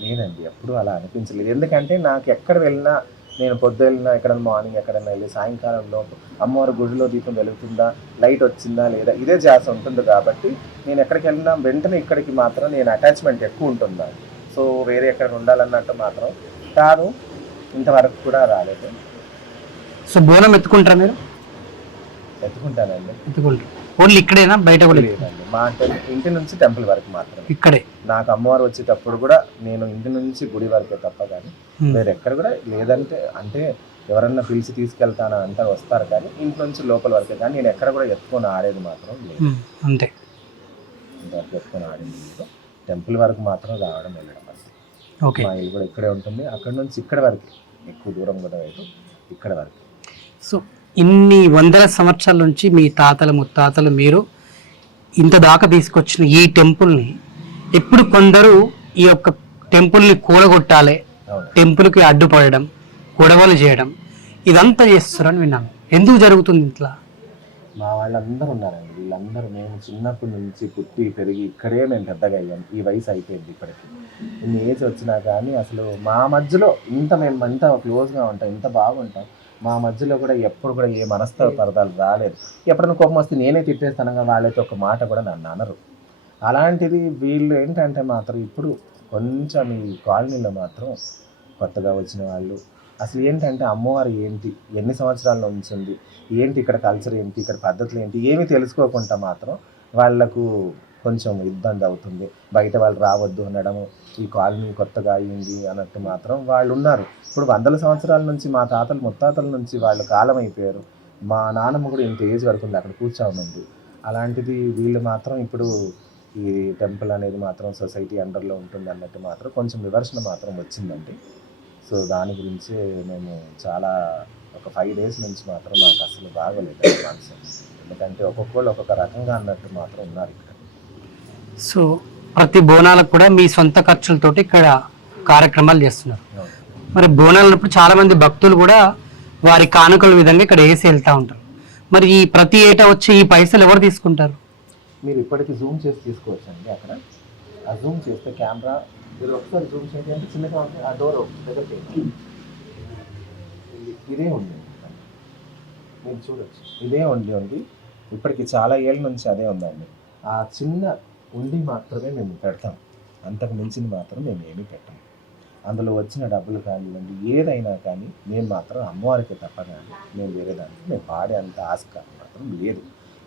లేదండి, ఎప్పుడు అలా అనిపించలేదు. ఎందుకంటే నాకు ఎక్కడ వెళ్ళినా, నేను పొద్దు వెళ్ళినా, ఎక్కడైనా మార్నింగ్ ఎక్కడైనా వెళ్ళి సాయంకాలంలో అమ్మవారి గుడిలో దీపం వెలుగుతుందా, లైట్ వచ్చిందా లేదా, ఇదే ధ్యాస ఉంటుంది. కాబట్టి నేను ఎక్కడికి వెళ్ళినా వెంటనే ఇక్కడికి మాత్రం నేను అటాచ్మెంట్ ఎక్కువ ఉంటుందా. సో వేరే ఎక్కడ ఉండాలన్నట్టు మాత్రం కాదు, ఇంతవరకు కూడా రాలేదు. సో బోనం ఎత్తుకుంటారా మీరు? ఎత్తుకుంటానండి. ఎత్తుకుంటారు. ఓన్లీ ఇక్కడేనా, బయట కూడా? లేదండి, మా ఇంటి నుంచి టెంపుల్ వరకు మాత్రం ఇక్కడే. నాకు అమ్మవారు వచ్చేటప్పుడు కూడా నేను ఇంటి నుంచి గుడి వరకే తప్ప కానీ వేరే ఎక్కడ కూడా లేదంటే, అంటే ఎవరన్నా పిలిచి తీసుకెళ్తానా అంటే వస్తారు కానీ ఇంటి నుంచి లోపల వరకే కానీ నేను ఎక్కడ కూడా ఎత్తుకొని ఆడేది మాత్రం లేదు. అంతే, ఇంతవరకు ఎత్తుకొని ఆడేది లేదు. టెంపుల్ వరకు మాత్రం రావడం వెళ్ళడం అంతే. ఓకే. మా ఇల్లు కూడా ఇక్కడే ఉంటుంది, అక్కడ నుంచి ఇక్కడ వరకు, ఎక్కువ దూరం కూడా లేదు, ఇక్కడ వరకు. సో ఇన్ని వందల సంవత్సరాల నుంచి మీ తాతలు ముత్తాతలు మీరు ఇంత దాకా తీసుకొచ్చిన ఈ టెంపుల్ని ఎప్పుడు కొందరు ఈ యొక్క టెంపుల్ని కూలగొట్టాలి, టెంపుల్కి అడ్డుపడడం, గొడవలు చేయడం ఇదంతా చేస్తారని విన్నాను. ఎందుకు జరుగుతుంది ఇట్లా? మా వాళ్ళందరూ ఉన్నారండి, వీళ్ళందరూ మేము చిన్నప్పటి నుంచి పుట్టి పెరిగి ఇక్కడే మేము పెద్దగా అయ్యాం. ఈ వయసు అయిపోయింది ఇప్పటికి, ఇన్ని ఏజ్ వచ్చినా కానీ అసలు మా మధ్యలో మేము ఇంత క్లోజ్గా ఉంటాం, ఇంత బాగుంటాం. మా మధ్యలో కూడా ఎప్పుడు కూడా ఏ మనస్తాపార్థాలు రాలేదు. ఎప్పుడైనా కోపం వస్తే నేనే తిట్టేస్తాను, వాళ్ళైతే ఒక మాట కూడా నన్ను అనరు. అలాంటిది వీళ్ళు ఏంటంటే మాత్రం ఇప్పుడు కొంచెం ఈ కాలనీలో మాత్రం కొత్తగా వచ్చిన వాళ్ళు అసలు ఏంటంటే అమ్మవారు ఏంటి, ఎన్ని సంవత్సరాల నుంచి ఉంది, ఏంటి ఇక్కడ కల్చర్ ఏంటి, ఇక్కడ పద్ధతులు ఏంటి ఏమీ తెలుసుకోకుండా మాత్రం వాళ్లకు కొంచెం ఇబ్బంది అవుతుంది. బయట వాళ్ళు రావద్దు అనడము, ఈ కాలనీ కొత్తగా అయ్యింది అన్నట్టు మాత్రం వాళ్ళు ఉన్నారు. ఇప్పుడు వందల సంవత్సరాల నుంచి మా తాతలు ముత్తాతల నుంచి వాళ్ళు కాలం అయిపోయారు. మా నాన్నమ్మ కూడా ఇంత ఏజ్ వరకు ఉంది, అక్కడ కూర్చొని ఉంది. అలాంటిది వీళ్ళు మాత్రం ఇప్పుడు ఈ టెంపుల్ అనేది మాత్రం సొసైటీ అండర్లో ఉంటుంది అన్నట్టు మాత్రం కొంచెం విమర్శన మాత్రం వచ్చిందండి. సో దాని గురించి మేము చాలా ఒక 5 days నుంచి మాత్రం నాకు అసలు బాగోలేదు మనసు. ఎందుకంటే ఒక్కొక్కళ్ళు ఒక్కొక్క రకంగా అన్నట్టు మాత్రం ఉన్నారు ఇక్కడ. సో ప్రతి బోనాలకు కూడా మీ సొంత ఖర్చులతోటి ఇక్కడ కార్యక్రమాలు చేస్తున్నారు. మరి బోనాలప్పుడు చాలా మంది భక్తులు కూడా వారి కానుకల విధంగా ఇక్కడ వేసి వెళ్తూ ఉంటారు. మరి ఈ ప్రతి ఏటా వచ్చి ఈ పైసలు ఎవరు తీసుకుంటారు? మీరు ఇప్పటికి జూమ్ చేసి తీసుకోవచ్చండి. అక్కడ ఆ జూమ్ చేస్తే కెమెరా మీరు ఒకసారి జూమ్ చేయండి అంటే చిన్నగా ఉంటుంది. ఆ డోర్ దగ్గర చేయండి. ఇదే ఉంది, మీరు చూడొచ్చు. ఇదే ఉంది ఇప్పటికి చాలా ఏళ్ళ నుంచి అదే ఉందండి. ఆ చిన్న ఉండి మాత్రమే మేము పెడతాం, అంతకు మించింది మాత్రం మేము ఏమీ పెట్టాం. అందులో వచ్చిన డబ్బులు కానివ్వండి ఏదైనా కానీ మేము మాత్రం అమ్మవారికి తప్ప కానీ మేము వేరే దానికి మేము పాడే అంత ఆస్కారం మాత్రం లేదు.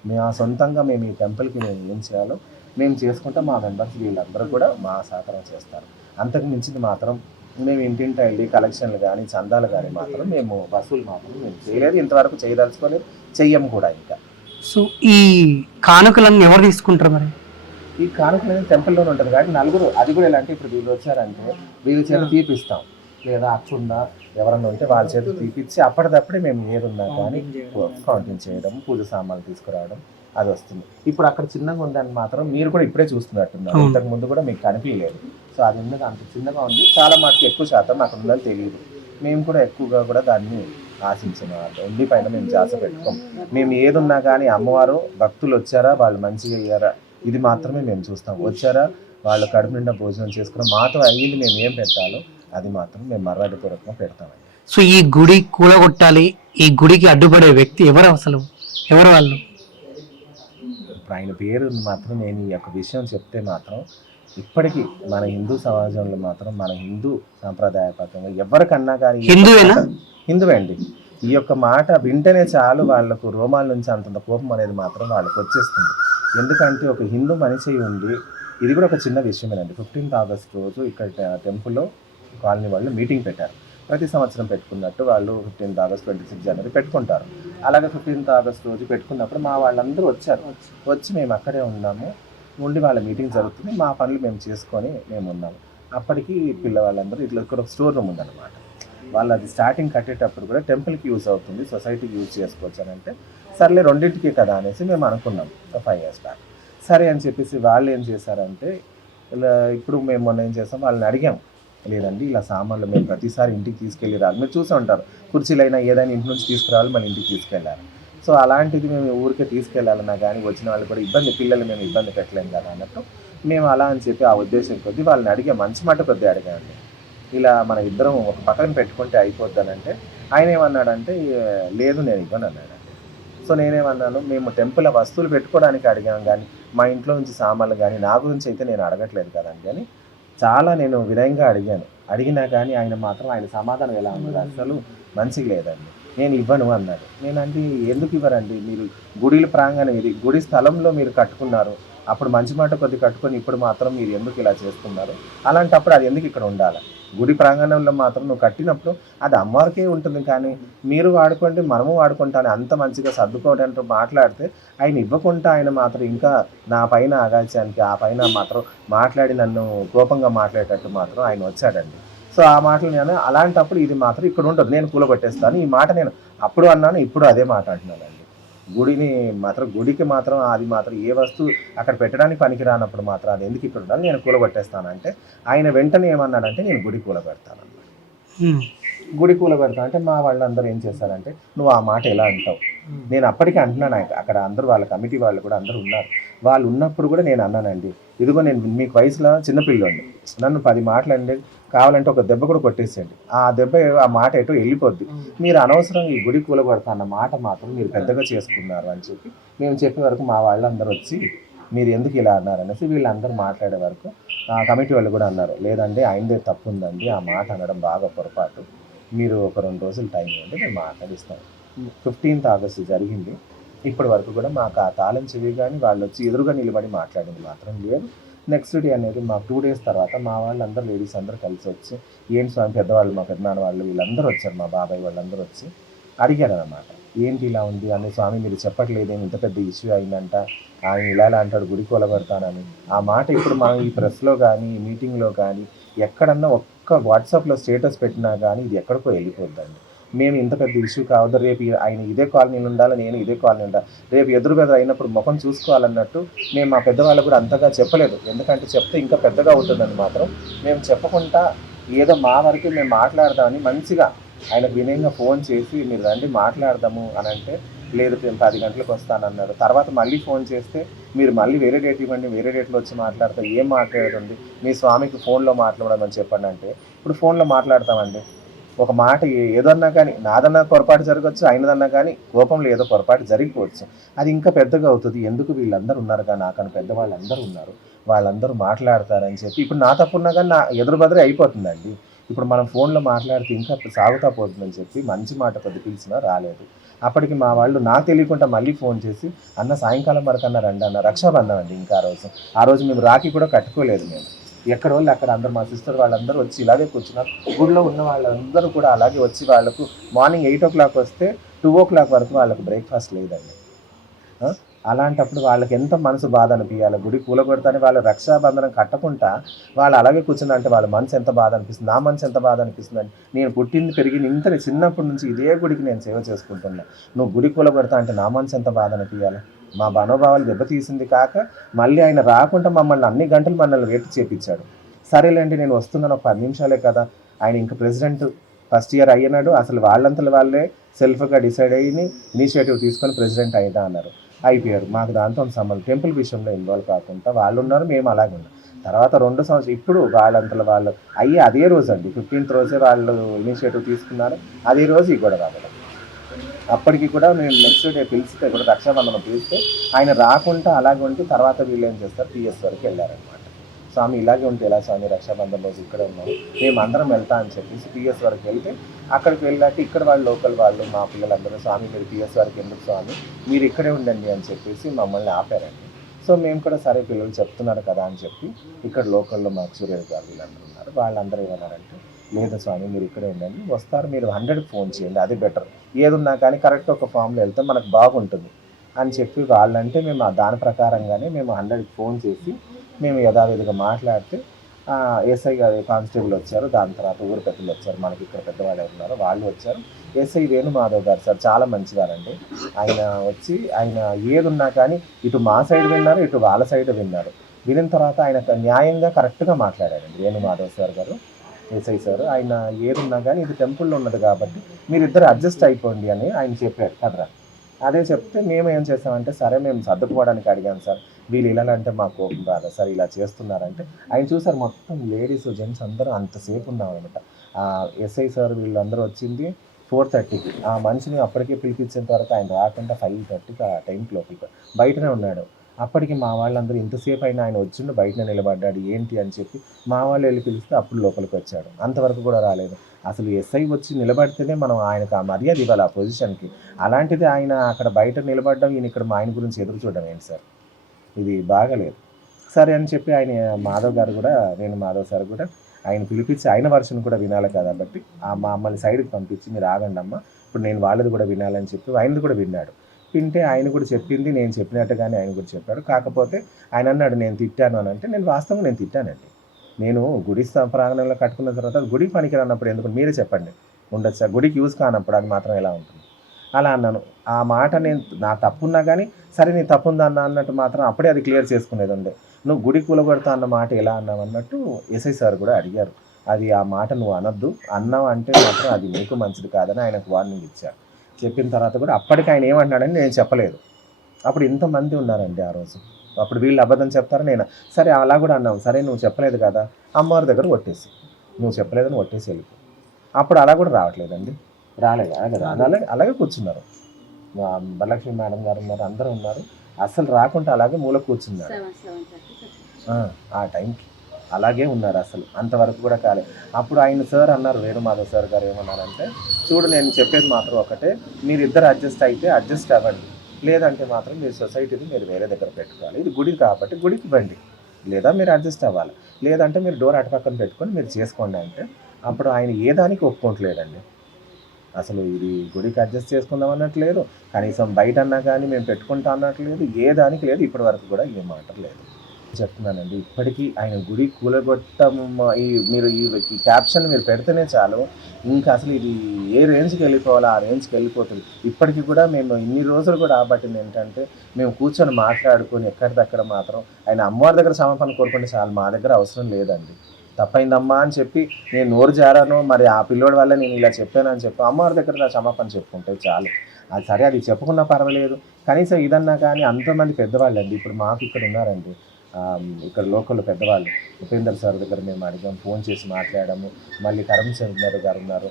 మేము సొంతంగా మేము ఈ టెంపుల్కి మేము ఏం చేయాలో మేము చేసుకుంటే మా మెంబర్స్ వీళ్ళందరూ కూడా మా సహకారం చేస్తారు. అంతకు మించింది మాత్రం మేము ఇంటింటి వెళ్ళి కలెక్షన్లు కానీ చందాలు కానీ మాత్రం మేము వసూలు మాత్రం మేము చేయలేదు, ఇంతవరకు చేయదలుచుకోలేదు, చెయ్యం కూడా ఇంకా. సో ఈ కానుకలన్నీ ఎవరు తీసుకుంటారు? మరి ఈ కానుకలు అనేది టెంపుల్లోనే ఉంటుంది కాబట్టి నలుగురు, అది కూడా ఎలా అంటే ఇప్పుడు వీళ్ళు వచ్చారంటే వీళ్ళ చేత తీపిస్తాం, లేదా అచ్చుందా ఎవరన్నా ఉంటే వాళ్ళ చేత తీపిచ్చి అప్పటిదప్పుడే మేము ఏదున్నా కానీ కౌంటింగ్ చేయడం, పూజ సామాన్లు తీసుకురావడం అది వస్తుంది. ఇప్పుడు అక్కడ చిన్నగా ఉందని మాత్రం మీరు కూడా ఇప్పుడే చూస్తున్నట్టున్నారు, ఇంతకు ముందు కూడా మీకు కనిపించలేదు. సో అది ఉన్నది అంత చిన్నగా ఉంది, చాలా మటుకు ఎక్కువ శాతం అక్కడ ఉందని తెలియదు. మేము కూడా ఎక్కువగా కూడా దాన్ని ఆశించిన ఉండి పైన మేము జాస పెట్టుకోం. మేము ఏదున్నా కానీ అమ్మవారు భక్తులు వచ్చారా, వాళ్ళు మంచిగా అయ్యారా, ఇది మాత్రమే మేము చూస్తాం. వచ్చారా వాళ్ళు కడుపు నిండా భోజనం చేసుకుని మాతో అయ్యింది మేము ఏం పెట్టాలో అది మాత్రం మేము మర్యాదపూర్వకంగా పెడతామండి. సో ఈ గుడి కూలగొట్టాలి, ఈ గుడికి అడ్డుపడే వ్యక్తి ఎవరు, అసలు ఎవరు వాళ్ళు? ఇప్పుడు ఆయన పేరు మాత్రం నేను ఈ యొక్క విషయం చెప్తే మాత్రం ఇప్పటికీ మన హిందూ సమాజంలో మాత్రం మన హిందూ సాంప్రదాయపరంగా ఎవరికన్నా కానీ హిందువే అండి. ఈ యొక్క మాట వింటేనే చాలు వాళ్ళకు రోమాల నుంచి అంతంత కోపం అనేది మాత్రం వాళ్ళకి వచ్చేస్తుంది. ఎందుకంటే ఒక హిందూ మనిషి ఉండి, ఇది కూడా ఒక చిన్న విషయమేనండి. 15th August రోజు ఇక్కడ టెంపుల్లో కాలనీ వాళ్ళు మీటింగ్ పెట్టారు. ప్రతి సంవత్సరం పెట్టుకున్నట్టు వాళ్ళు 15th August 26 January పెట్టుకుంటారు. అలాగే 15th August రోజు పెట్టుకున్నప్పుడు మా వాళ్ళందరూ వచ్చారు. వచ్చి మేము అక్కడే ఉన్నాము, ఉండి వాళ్ళ మీటింగ్ జరుగుతుంది, మా పనులు మేము చేసుకొని మేము ఉన్నాము. అప్పటికి పిల్లవాళ్ళందరూ ఇట్లా ఇక్కడ ఒక స్టోర్ రూమ్ ఉందన్నమాట. వాళ్ళు అది స్టార్టింగ్ కట్టేటప్పుడు కూడా టెంపుల్కి యూజ్ అవుతుంది, సొసైటీకి యూజ్ చేసుకోవచ్చు అని అంటే సర్లే రెండింటికి కదా అనేసి మేము అనుకున్నాం 5 years బ్యాక్. సరే అని చెప్పేసి వాళ్ళు ఏం చేశారంటే ఇలా ఇప్పుడు మేము మొన్న ఏం చేస్తాం వాళ్ళని అడిగాం, లేదండి ఇలా సామాన్లు మేము ప్రతిసారి ఇంటికి తీసుకెళ్ళి రాలి, మీరు చూసి ఉంటారు కుర్చీలైనా ఏదైనా ఇంటి నుంచి తీసుకురావాలి మన ఇంటికి తీసుకెళ్ళాలి. సో అలాంటిది మేము ఊరికే తీసుకెళ్ళాలన్నా కానీ వచ్చిన వాళ్ళు కూడా ఇబ్బంది, పిల్లలు మేము ఇబ్బంది పెట్టలేము కదా అన్నట్టు మేము అలా అని చెప్పి ఆ ఉద్దేశం కొద్దీ వాళ్ళని అడిగాం, మంచి మాట కొద్దీ అడిగామండి. ఇలా మన ఇద్దరం ఒక పక్కన పెట్టుకుంటే అయిపోద్దానంటే ఆయన ఏమన్నాడంటే లేదు నేను ఇవ్వను అన్నాడండి. సో నేనేమన్నాను, మేము టెంపుల్ వస్తువులు పెట్టుకోవడానికి అడిగాం కానీ మా ఇంట్లో నుంచి సామాన్లు కానీ నా గురించి అయితే నేను అడగట్లేదు కదండి అని చాలా నేను వినయంగా అడిగినా కానీ ఆయన మాత్రం ఆయన సమాధానం ఎలా ఉన్నది, అసలు మంచిగా లేదండి, నేను ఇవ్వను అన్నాడు. నేనంటే ఎందుకు ఇవ్వరండి, మీరు గుడిల ప్రాంగణం ఇది, గుడి స్థలంలో మీరు కట్టుకున్నారు, అప్పుడు మంచి మాట కొద్ది కట్టుకొని ఇప్పుడు మాత్రం మీరు ఎందుకు ఇలా చేస్తున్నారు, అలాంటప్పుడు అది ఎందుకు ఇక్కడ ఉండాలి, గుడి ప్రాంగణంలో మాత్రం నువ్వు కట్టినప్పుడు అది అమ్మవారికే ఉంటుంది, కానీ మీరు వాడుకోండి మనము వాడుకుంటాను అంత మంచిగా సర్దుకోవడానికి మాట్లాడితే ఆయన ఇవ్వకుండా ఆయన మాత్రం ఇంకా నా పైన అగాల్చానికి ఆ పైన మాత్రం మాట్లాడి నన్ను కోపంగా మాట్లాడేటట్టు మాత్రం ఆయన వచ్చాడండి. సో ఆ మాటలు నేను అలాంటప్పుడు ఇది మాత్రం ఇక్కడ ఉండదు, నేను కూలగొట్టేస్తాను, ఈ మాట నేను అప్పుడు అన్నాను ఇప్పుడు అదే మాట అంటున్నానండి. గుడిని మాత్రం గుడికి మాత్రం అది మాత్రం ఏ వస్తువు అక్కడ పెట్టడానికి పనికి రానప్పుడు మాత్రం అది ఎందుకు ఇక్కడ ఉండాలి, నేను కూలగొట్టేస్తానంటే ఆయన వెంటనే ఏమన్నాడంటే నేను గుడి కూలబెడతాను. గుడి కూలబెడతా అంటే మా వాళ్ళందరూ ఏం చేశారంటే నువ్వు ఆ మాట ఎలా అంటావు, నేను అప్పటికే అంటున్నాను, అక్కడ అందరూ వాళ్ళ కమిటీ వాళ్ళు కూడా అందరూ ఉన్నారు, వాళ్ళు ఉన్నప్పుడు కూడా నేను అన్నానండి, ఇదిగో నేను మీకు వయసులో చిన్నపిల్లండి, నన్ను 10 మాటలు అండి కావాలంటే ఒక దెబ్బ కూడా కొట్టేసేయండి, ఆ దెబ్బ ఆ మాట ఎటో వెళ్ళిపోద్ది, మీరు అనవసరం ఈ గుడి కూలబెడతా అన్న మాట మాత్రం మీరు పెద్దగా చేసుకున్నారు అని చెప్పి మేము చెప్పే వరకు మా వాళ్ళందరూ వచ్చి మీరు ఎందుకు ఇలా అన్నారు అనేసి వీళ్ళందరూ మాట్లాడే వరకు కమిటీ వాళ్ళు కూడా అన్నారు, లేదండి ఆయనదే తప్పు ఉందండి, ఆ మాట అనడం బాగా పొరపాటు, మీరు ఒక 2 రోజులు టైం ఇవ్వండి, మేము మాట్లాడిస్తాం. 15th ఆగస్టు జరిగింది. ఇప్పటి వరకు కూడా మాకు ఆ తాళం చెవి కానీ వాళ్ళు వచ్చి ఎదురుగా నిలబడి మాట్లాడింది మాత్రం లేదు. నెక్స్ట్ డే అనేది మాకు 2 days తర్వాత మా వాళ్ళందరూ లేడీస్ అందరూ కలిసి వచ్చి, ఏంటి స్వామి, పెద్దవాళ్ళు మా పెద్దనాన్న వాళ్ళు వీళ్ళందరూ వచ్చారు, మా బాబాయ్ వాళ్ళందరూ వచ్చి అడిగారు అన్నమాట, ఏంటి ఇలా ఉంది అని, స్వామి మీరు చెప్పట్లేదేమి, ఇంత పెద్ద ఇష్యూ అయిందంట, ఆయన ఇలా అంటాడు గుడి కూలగొడతానని. ఆ మాట ఇప్పుడు మనం ఈ ప్రెస్లో కానీ ఈ మీటింగ్లో కానీ ఎక్కడన్నా ఒక్క వాట్సాప్లో స్టేటస్ పెట్టినా కానీ ఇది ఎక్కడికో వెళ్ళిపోద్దండి. మేము ఇంత పెద్ద ఇష్యూ కావద్దు, రేపు ఆయన ఇదే కాలనీలో ఉండాలి, నేను ఇదే కాలనీ ఉండాలి, రేపు ఎదురుబెదురు అయినప్పుడు ముఖం చూసుకోవాలన్నట్టు మేము మా పెద్దవాళ్ళు కూడా అంతగా చెప్పలేదు. ఎందుకంటే చెప్తే ఇంకా పెద్దగా అవుతుందని మాత్రం మేము చెప్పకుండా ఏదో మా వరకు మేము మాట్లాడదామని మంచిగా ఆయనకు వినయంగా ఫోన్ చేసి, మీరు రండి మాట్లాడదాము అని అంటే, లేదు 10 గంటలకు వస్తానన్నారు. తర్వాత మళ్ళీ ఫోన్ చేస్తే, మీరు మళ్ళీ వేరే డేట్ ఇవ్వండి, వేరే డేట్లో వచ్చి మాట్లాడతాం, ఏం మాట్లాడుతుంది, మీ స్వామికి ఫోన్లో మాట్లాడమని చెప్పండి అంటే, ఇప్పుడు ఫోన్లో మాట్లాడతామండి. ఒక మాట ఏదన్నా కానీ, నాదన్నా పొరపాటు జరగవచ్చు, ఆయనదన్నా కానీ కోపంలో ఏదో పొరపాటు జరిగిపోవచ్చు, అది ఇంకా పెద్దగా అవుతుంది. ఎందుకు వీళ్ళందరూ ఉన్నారు కానీ, నాకన్నా పెద్దవాళ్ళు అందరూ ఉన్నారు, వాళ్ళందరూ మాట్లాడతారని చెప్పి, ఇప్పుడు నా తప్పున్నా కానీ నా ఎదురు బదురు అయిపోతుందండి. ఇప్పుడు మనం ఫోన్లో మాట్లాడితే ఇంకా సాగుతా పోతుందని చెప్పి మంచి మాట కొద్ది పిలిచినా రాలేదు. అప్పటికి మా వాళ్ళు నాకు తెలియకుండా మళ్ళీ ఫోన్ చేసి, అన్న సాయంకాలం వరకు అన్న రండి అన్న, రక్షాబంధం అండి ఇంకా ఆ రోజు మేము రాఖీ కూడా కట్టుకోలేదు. మేము ఎక్కడ వాళ్ళు అక్కడ అందరూ మా సిస్టర్ వాళ్ళందరూ వచ్చి ఇలాగే కూర్చున్నారు. గుడిలో ఉన్న వాళ్ళందరూ కూడా అలాగే వచ్చి వాళ్ళకు మార్నింగ్ 8 o'clock వస్తే 2 o'clock వరకు వాళ్ళకు బ్రేక్ఫాస్ట్ లేదండి. అలాంటప్పుడు వాళ్ళకి ఎంత మనసు బాధ అనిపించాలి, గుడి కూలగొడతాని వాళ్ళు రక్షాబంధనం కట్టకుండా వాళ్ళు అలాగే కూర్చుని అంటే వాళ్ళ మనసు ఎంత బాధ అనిపిస్తుంది, నా మనసు ఎంత బాధ అనిపిస్తుంది అంటే, నేను పుట్టింది పెరిగింది ఇంత చిన్నప్పటి నుంచి ఇదే గుడికి నేను సేవ చేసుకుంటున్నా, నువ్వు గుడి కూలగొడతా అంటే నా మనసు ఎంత బాధ అనిపించాలి. మా మనోభావాలు దెబ్బతీసింది కాక మళ్ళీ ఆయన రాకుండా మమ్మల్ని అన్ని గంటలు మనల్ని వెయిట్ చేయించాడు. సరేలేండి నేను వస్తున్నాను, ఒక 10 నిమిషాలే కదా, ఆయన ఇంకా ప్రెసిడెంట్ ఫస్ట్ ఇయర్ అయ్యినాడు, అసలు వాళ్ళంతలో వాళ్ళే సెల్ఫ్గా డిసైడ్ అయ్యి ఇనిషియేటివ్ తీసుకొని ప్రెసిడెంట్ అయిదా అన్నారు. అయిపోయారు. మాకు దాంతో సంబంధం, టెంపుల్ విషయంలో ఇన్వాల్వ్ కాకుండా వాళ్ళు ఉన్నారు, మేము అలాగే ఉన్నాం. తర్వాత 2 సంవత్సరాలు ఇప్పుడు వాళ్ళంతలో వాళ్ళు అయ్యి అదే రోజు అండి 15th రోజే వాళ్ళు ఇనిషియేటివ్ తీసుకున్నారు, అదే రోజు ఈ గొడవ అవ్వడం. అప్పటికి కూడా మేము నెక్స్ట్ డే పిలిస్తే కూడా రక్షాబంధనం పిలిస్తే ఆయన రాకుండా అలాగే ఉంటే, తర్వాత వీళ్ళు ఏం చేస్తారు PS వరకు వెళ్ళారనమాట. స్వామి ఇలాగే ఉంటే ఎలా స్వామి, రక్షాబంధం రోజు ఇక్కడ ఉన్నాం, మేము అందరం వెళ్తా అని చెప్పేసి PS వరకు వెళ్తే, అక్కడికి వెళ్ళాక ఇక్కడ వాళ్ళు లోకల్ వాళ్ళు మా పిల్లలందరూ, స్వామి మీరు PS వరకు ఎందుకు స్వామి, మీరు ఇక్కడే ఉండండి అని చెప్పేసి మమ్మల్ని ఆపారండి. సో మేము కూడా సరే పిల్లలు చెప్తున్నారు కదా అని చెప్పి, ఇక్కడ లోకల్లో మాకు సూర్యుడు గారు వీళ్ళందరూ ఉన్నారు, వాళ్ళందరూ ఏమన్నారంటే, లేదు స్వామి మీరు ఇక్కడే ఉండండి, వస్తారు మీరు 100కి ఫోన్ చేయండి, అది బెటర్, ఏదున్నా కానీ కరెక్ట్ ఒక ఫామ్లో వెళ్తే మనకు బాగుంటుంది అని చెప్పి వాళ్ళంటే, మేము దాని ప్రకారంగానే మేము 100కి ఫోన్ చేసి మేము యథావిధిగా మాట్లాడితే, ఎస్ఐ గారు కానిస్టేబుల్ వచ్చారు, దాని తర్వాత ఊరు పెద్దలు వచ్చారు, మనకి ఇక్కడ పెద్దవాళ్ళు ఉన్నారో వాళ్ళు వచ్చారు. ఎస్ఐ వేణుమాధవ్ గారు సార్ చాలా మంచివారండి. ఆయన వచ్చి ఆయన ఏదున్నా కానీ ఇటు మా సైడ్ విన్నారు, ఇటు వాళ్ళ సైడ్ విన్నారు. వినిన తర్వాత ఆయన న్యాయంగా కరెక్ట్గా మాట్లాడారండి వేణుమాధవ్ సార్ గారు, ఎస్ఐ సార్. ఆయన ఏదున్నా కానీ ఇది టెంపుల్లో ఉన్నది కాబట్టి మీరిద్దరు అడ్జస్ట్ అయిపోండి అని ఆయన చెప్పారు కదరా. అదే చెప్తే మేము ఏం చేస్తామంటే, సరే మేము సర్దుకుపోవడానికి అడిగాను సార్, వీళ్ళు ఇలా అంటే మాకు కోపం రాదా సార్, ఇలా చేస్తున్నారంటే ఆయన చూసారు మొత్తం లేడీస్ జెంట్స్ అందరూ అంతసేపు ఉన్నాం అనమాట. ఎస్ఐ సార్ వీళ్ళందరూ వచ్చింది 4:30కి, ఆ మనిషిని అప్పటికే పిలిపించేంత వరకు ఆయన రాకుండా 5:30కి ఆ టైంకి లోపలికి బయటనే ఉన్నాడు. అప్పటికి మా వాళ్ళందరూ ఇంతసేపు అయినా ఆయన వచ్చిండు, బయటనే నిలబడ్డాడు ఏంటి అని చెప్పి మా వాళ్ళు వెళ్ళి పిలిస్తే అప్పుడు లోపలికి వచ్చాడు. అంతవరకు కూడా రాలేదు. అసలు ఎస్ఐ వచ్చి నిలబడితేనే మనం ఆయనకు ఆ మర్యాద ఇవ్వాలి ఆ పొజిషన్కి. అలాంటిది ఆయన అక్కడ బయట నిలబడడం, ఈయన ఇక్కడ మా ఆయన గురించి ఎదురు చూడడం ఏంటి సార్, ఇది బాగలేదు. సరే అని చెప్పి ఆయన మాధవ్ గారు కూడా, నేను మాధవ్ సార్ కూడా ఆయన పిలిపించి ఆయన వర్షన్ కూడా వినాలి కాబట్టి మమ్మల్ని సైడ్కి పంపించి, మీరు ఆగండి అమ్మ, ఇప్పుడు నేను వాళ్ళది కూడా వినాలని చెప్పి ఆయనది కూడా విన్నాడు. వింటే ఆయన కూడా చెప్పింది నేను చెప్పినట్టుగానే ఆయన కూడా చెప్పాడు. కాకపోతే ఆయన అన్నాడు నేను తిట్టాను అని అంటే, నేను వాస్తవంగా నేను తిట్టానండి. నేను గుడి ప్రాంగణంలో కట్టుకున్న తర్వాత గుడి పనికి రానప్పుడు ఎందుకు మీరే చెప్పండి, ఉండొచ్చా, గుడికి యూజ్ కానప్పుడు అది మాత్రం ఎలా ఉంటుంది అలా అన్నాను. ఆ మాట నేను నా తప్పున్నా కానీ సరే నీ తప్పుందా అన్నట్టు మాత్రం అప్పుడే అది క్లియర్ చేసుకునేది ఉండే. నువ్వు గుడి కూలగొడతా అన్న మాట ఎలా అన్నావు అన్నట్టు ఎస్ఐ సార్ కూడా అడిగారు. అది ఆ మాట నువ్వు అనొద్దు, అన్నావు అంటే మాత్రం అది నీకు మంచిది కాదని ఆయనకు వార్నింగ్ ఇచ్చారు. చెప్పిన తర్వాత కూడా అప్పటికి ఆయన ఏమంటున్నాడని నేను చెప్పలేదు. అప్పుడు ఇంతమంది ఉన్నారండి ఆ రోజు. అప్పుడు వీళ్ళు అబద్ధం చెప్తారు, నేను సరే అలా కూడా అన్నావు, సరే నువ్వు చెప్పలేదు కదా అమ్మవారి దగ్గర కొట్టేసి, నువ్వు చెప్పలేదని కొట్టేసి వెళ్ళిపో. అప్పుడు అలా కూడా రావట్లేదండి, రాలేదు అలాగే కూర్చున్నారు. వరలక్ష్మి మేడం గారు ఉన్నారు, అందరూ ఉన్నారు. అసలు రాకుండా అలాగే మూల కూర్చున్నాడు. ఆ టైంకి అలాగే ఉన్నారు, అసలు అంతవరకు కూడా కాలేదు. అప్పుడు ఆయన సార్ అన్నారు, వేణుమాధవ్ సార్ గారు ఏమన్నారంటే, చూడు నేను చెప్పేది మాత్రం ఒకటే, మీరు ఇద్దరు అడ్జస్ట్ అయితే అడ్జస్ట్ అవ్వండి, లేదంటే మాత్రం మీరు సొసైటీని మీరు వేరే దగ్గర పెట్టుకోవాలి, ఇది గుడి కాబట్టి గుడికి బండి, లేదా మీరు అడ్జస్ట్ అవ్వాలి, లేదంటే మీరు డోర్ అటుపక్కన పెట్టుకొని మీరు చేసుకోండి అంటే, అప్పుడు ఆయన ఏ దానికి ఒప్పుకోవట్లేదండి. అసలు ఇది గుడికి అడ్జస్ట్ చేసుకుందాం అన్నట్లేదు, కనీసం బయట అన్నా కానీ మేము పెట్టుకుంటా అన్నట్లేదు, ఏ దానికి లేదు, ఇప్పటి వరకు కూడా ఏ మాట లేదు. చెప్తున్నానండి, ఇప్పటికీ ఆయన గుడి కూలగొట్టం మీరు ఈ క్యాప్షన్ మీరు పెడితేనే చాలు, ఇంకా అసలు ఇది ఏ రేంజ్కి వెళ్ళిపోవాలో ఆ రేంజ్కి వెళ్ళిపోతుంది. ఇప్పటికీ కూడా మేము ఇన్ని రోజులు కూడా ఆబట్టింది ఏంటంటే, మేము కూర్చొని మాట్లాడుకొని ఎక్కడిదక్కడ మాత్రం ఆయన అమ్మవారి దగ్గర క్షమాపణ కోరుకుంటే చాలు, మా దగ్గర అవసరం లేదండి. తప్పైందమ్మా అని చెప్పి నేను నోరు జారాను, మరి ఆ పిల్లోడి వల్ల నేను ఇలా చెప్పానని చెప్పి అమ్మవారి దగ్గర నా క్షమాపణ చెప్పుకుంటే చాలు. అది సరే, అది చెప్పుకున్నా పర్వాలేదు, కనీసం ఇదన్నా కానీ. అంతమంది పెద్దవాళ్ళు అండి, ఇప్పుడు మాకు ఇక్కడ ఉన్నారండి, ఇక్కడ లోకల్ పెద్దవాళ్ళు, ఉపేందర్ సార్ దగ్గర మేము అడిగాం, ఫోన్ చేసి మాట్లాడాము, మళ్ళీ కరమచంద్ర గారు ఉన్నారు,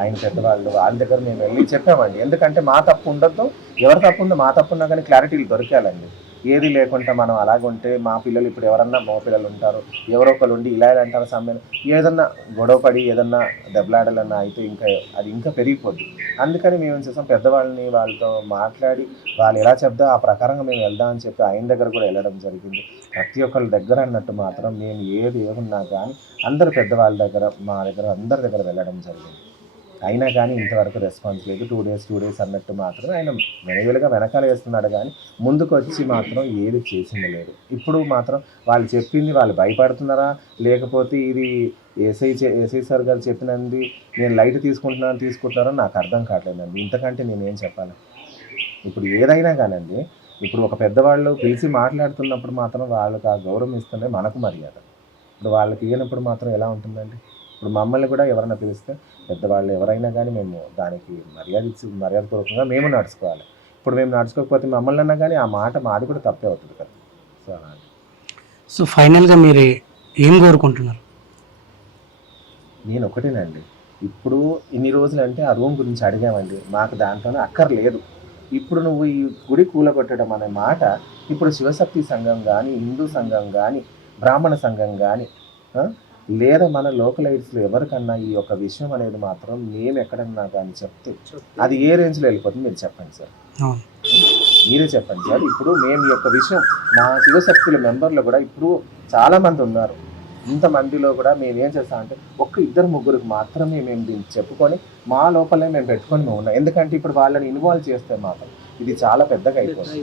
ఆయన పెద్దవాళ్ళు, వాళ్ళ దగ్గర మేము వెళ్ళి చెప్పామండి. ఎందుకంటే మా తప్పు ఉండొద్దు, ఎవరి తప్పు ఉందో మా తప్పు ఉన్నా కానీ క్లారిటీలు దొరికాలండి. ఏది లేకుండా మనం అలాగ ఉంటే మా పిల్లలు ఇప్పుడు ఎవరన్నా మగ పిల్లలు ఉంటారు, ఎవరో ఒకరు ఉండి ఇలా అంటారు సమయం, ఏదన్నా గొడవపడి ఏదన్నా దెబ్బలాడాలన్నా అయితే ఇంకా అది ఇంకా పెరిగిపోద్ది. అందుకని మేము ఏం చేస్తాం, పెద్దవాళ్ళని వాళ్ళతో మాట్లాడి వాళ్ళు ఎలా చెప్తా ఆ ప్రకారంగా మేము వెళ్దామని చెప్పి ఆయన దగ్గర కూడా వెళ్ళడం జరిగింది. ప్రతి ఒక్కరి దగ్గర అన్నట్టు మాత్రం మేము ఏది ఏమున్నా కానీ అందరు పెద్దవాళ్ళ దగ్గర, మా దగ్గర అందరి దగ్గర వెళ్ళడం జరిగింది. అయినా కానీ ఇంతవరకు రెస్పాన్స్ లేదు. 2 days అన్నట్టు మాత్రం ఆయన వెనవేలుగా వెనకాల వేస్తున్నాడు, కానీ ముందుకు వచ్చి మాత్రం ఏది చేసింది లేదు. ఇప్పుడు మాత్రం వాళ్ళు చెప్పింది వాళ్ళు భయపడుతున్నారా, లేకపోతే ఇది ఎస్ఐ సార్ గారు చెప్పినది నేను లైట్ తీసుకుంటున్నారో నాకు అర్థం కావట్లేదండి. ఇంతకంటే నేనేం చెప్పాలి. ఇప్పుడు ఏదైనా కానండి, ఇప్పుడు ఒక పెద్దవాళ్ళు పిలిచి మాట్లాడుతున్నప్పుడు మాత్రం వాళ్ళకి ఆ గౌరవం ఇస్తేనే మనకు మర్యాద. ఇప్పుడు వాళ్ళకి ఇవ్వనప్పుడు మాత్రం ఎలా ఉంటుందండి. ఇప్పుడు మమ్మల్ని కూడా ఎవరైనా పిలిస్తే పెద్దవాళ్ళు ఎవరైనా కానీ మేము దానికి మర్యాదపూర్వకంగా మేము నడుచుకోవాలి. ఇప్పుడు మేము నడుచుకోకపోతే మమ్మల్ని అన్నా కానీ ఆ మాట మాది కూడా తప్పే అవుతుంది కదా. సో ఫైనల్గా మీరు ఏం కోరుకుంటున్నారు? నేను ఒకటేనండి, ఇప్పుడు ఇన్ని రోజులు అంటే ఆ రూమ్ గురించి అడిగామండి, మాకు దాంట్లోనే అక్కర్లేదు. ఇప్పుడు నువ్వు ఈ గుడి కూలగొట్టడం అనే మాట ఇప్పుడు శివశక్తి సంఘం కానీ, హిందూ సంఘం కానీ, బ్రాహ్మణ సంఘం కానీ, లేదా మన లోకలైట్స్లో ఎవరికన్నా ఈ యొక్క విషయం అనేది మాత్రం మేము ఎక్కడన్నా కానీ చెప్తే అది ఏ రేంజ్లో వెళ్ళిపోతుంది మీరు చెప్పండి సార్, మీరే చెప్పండి సార్. ఇప్పుడు మేము ఈ యొక్క విషయం మా శివశక్తుల మెంబర్లు కూడా ఇప్పుడు చాలామంది ఉన్నారు, ఇంతమందిలో కూడా మేము ఏం చేస్తామంటే 1-2 మాత్రమే మేము దీన్ని చెప్పుకొని మా లోపలే మేము పెట్టుకొని మేము ఉన్నాం. ఎందుకంటే ఇప్పుడు వాళ్ళని ఇన్వాల్వ్ చేస్తే మాత్రం ఇది చాలా పెద్దగా అయిపోతుంది.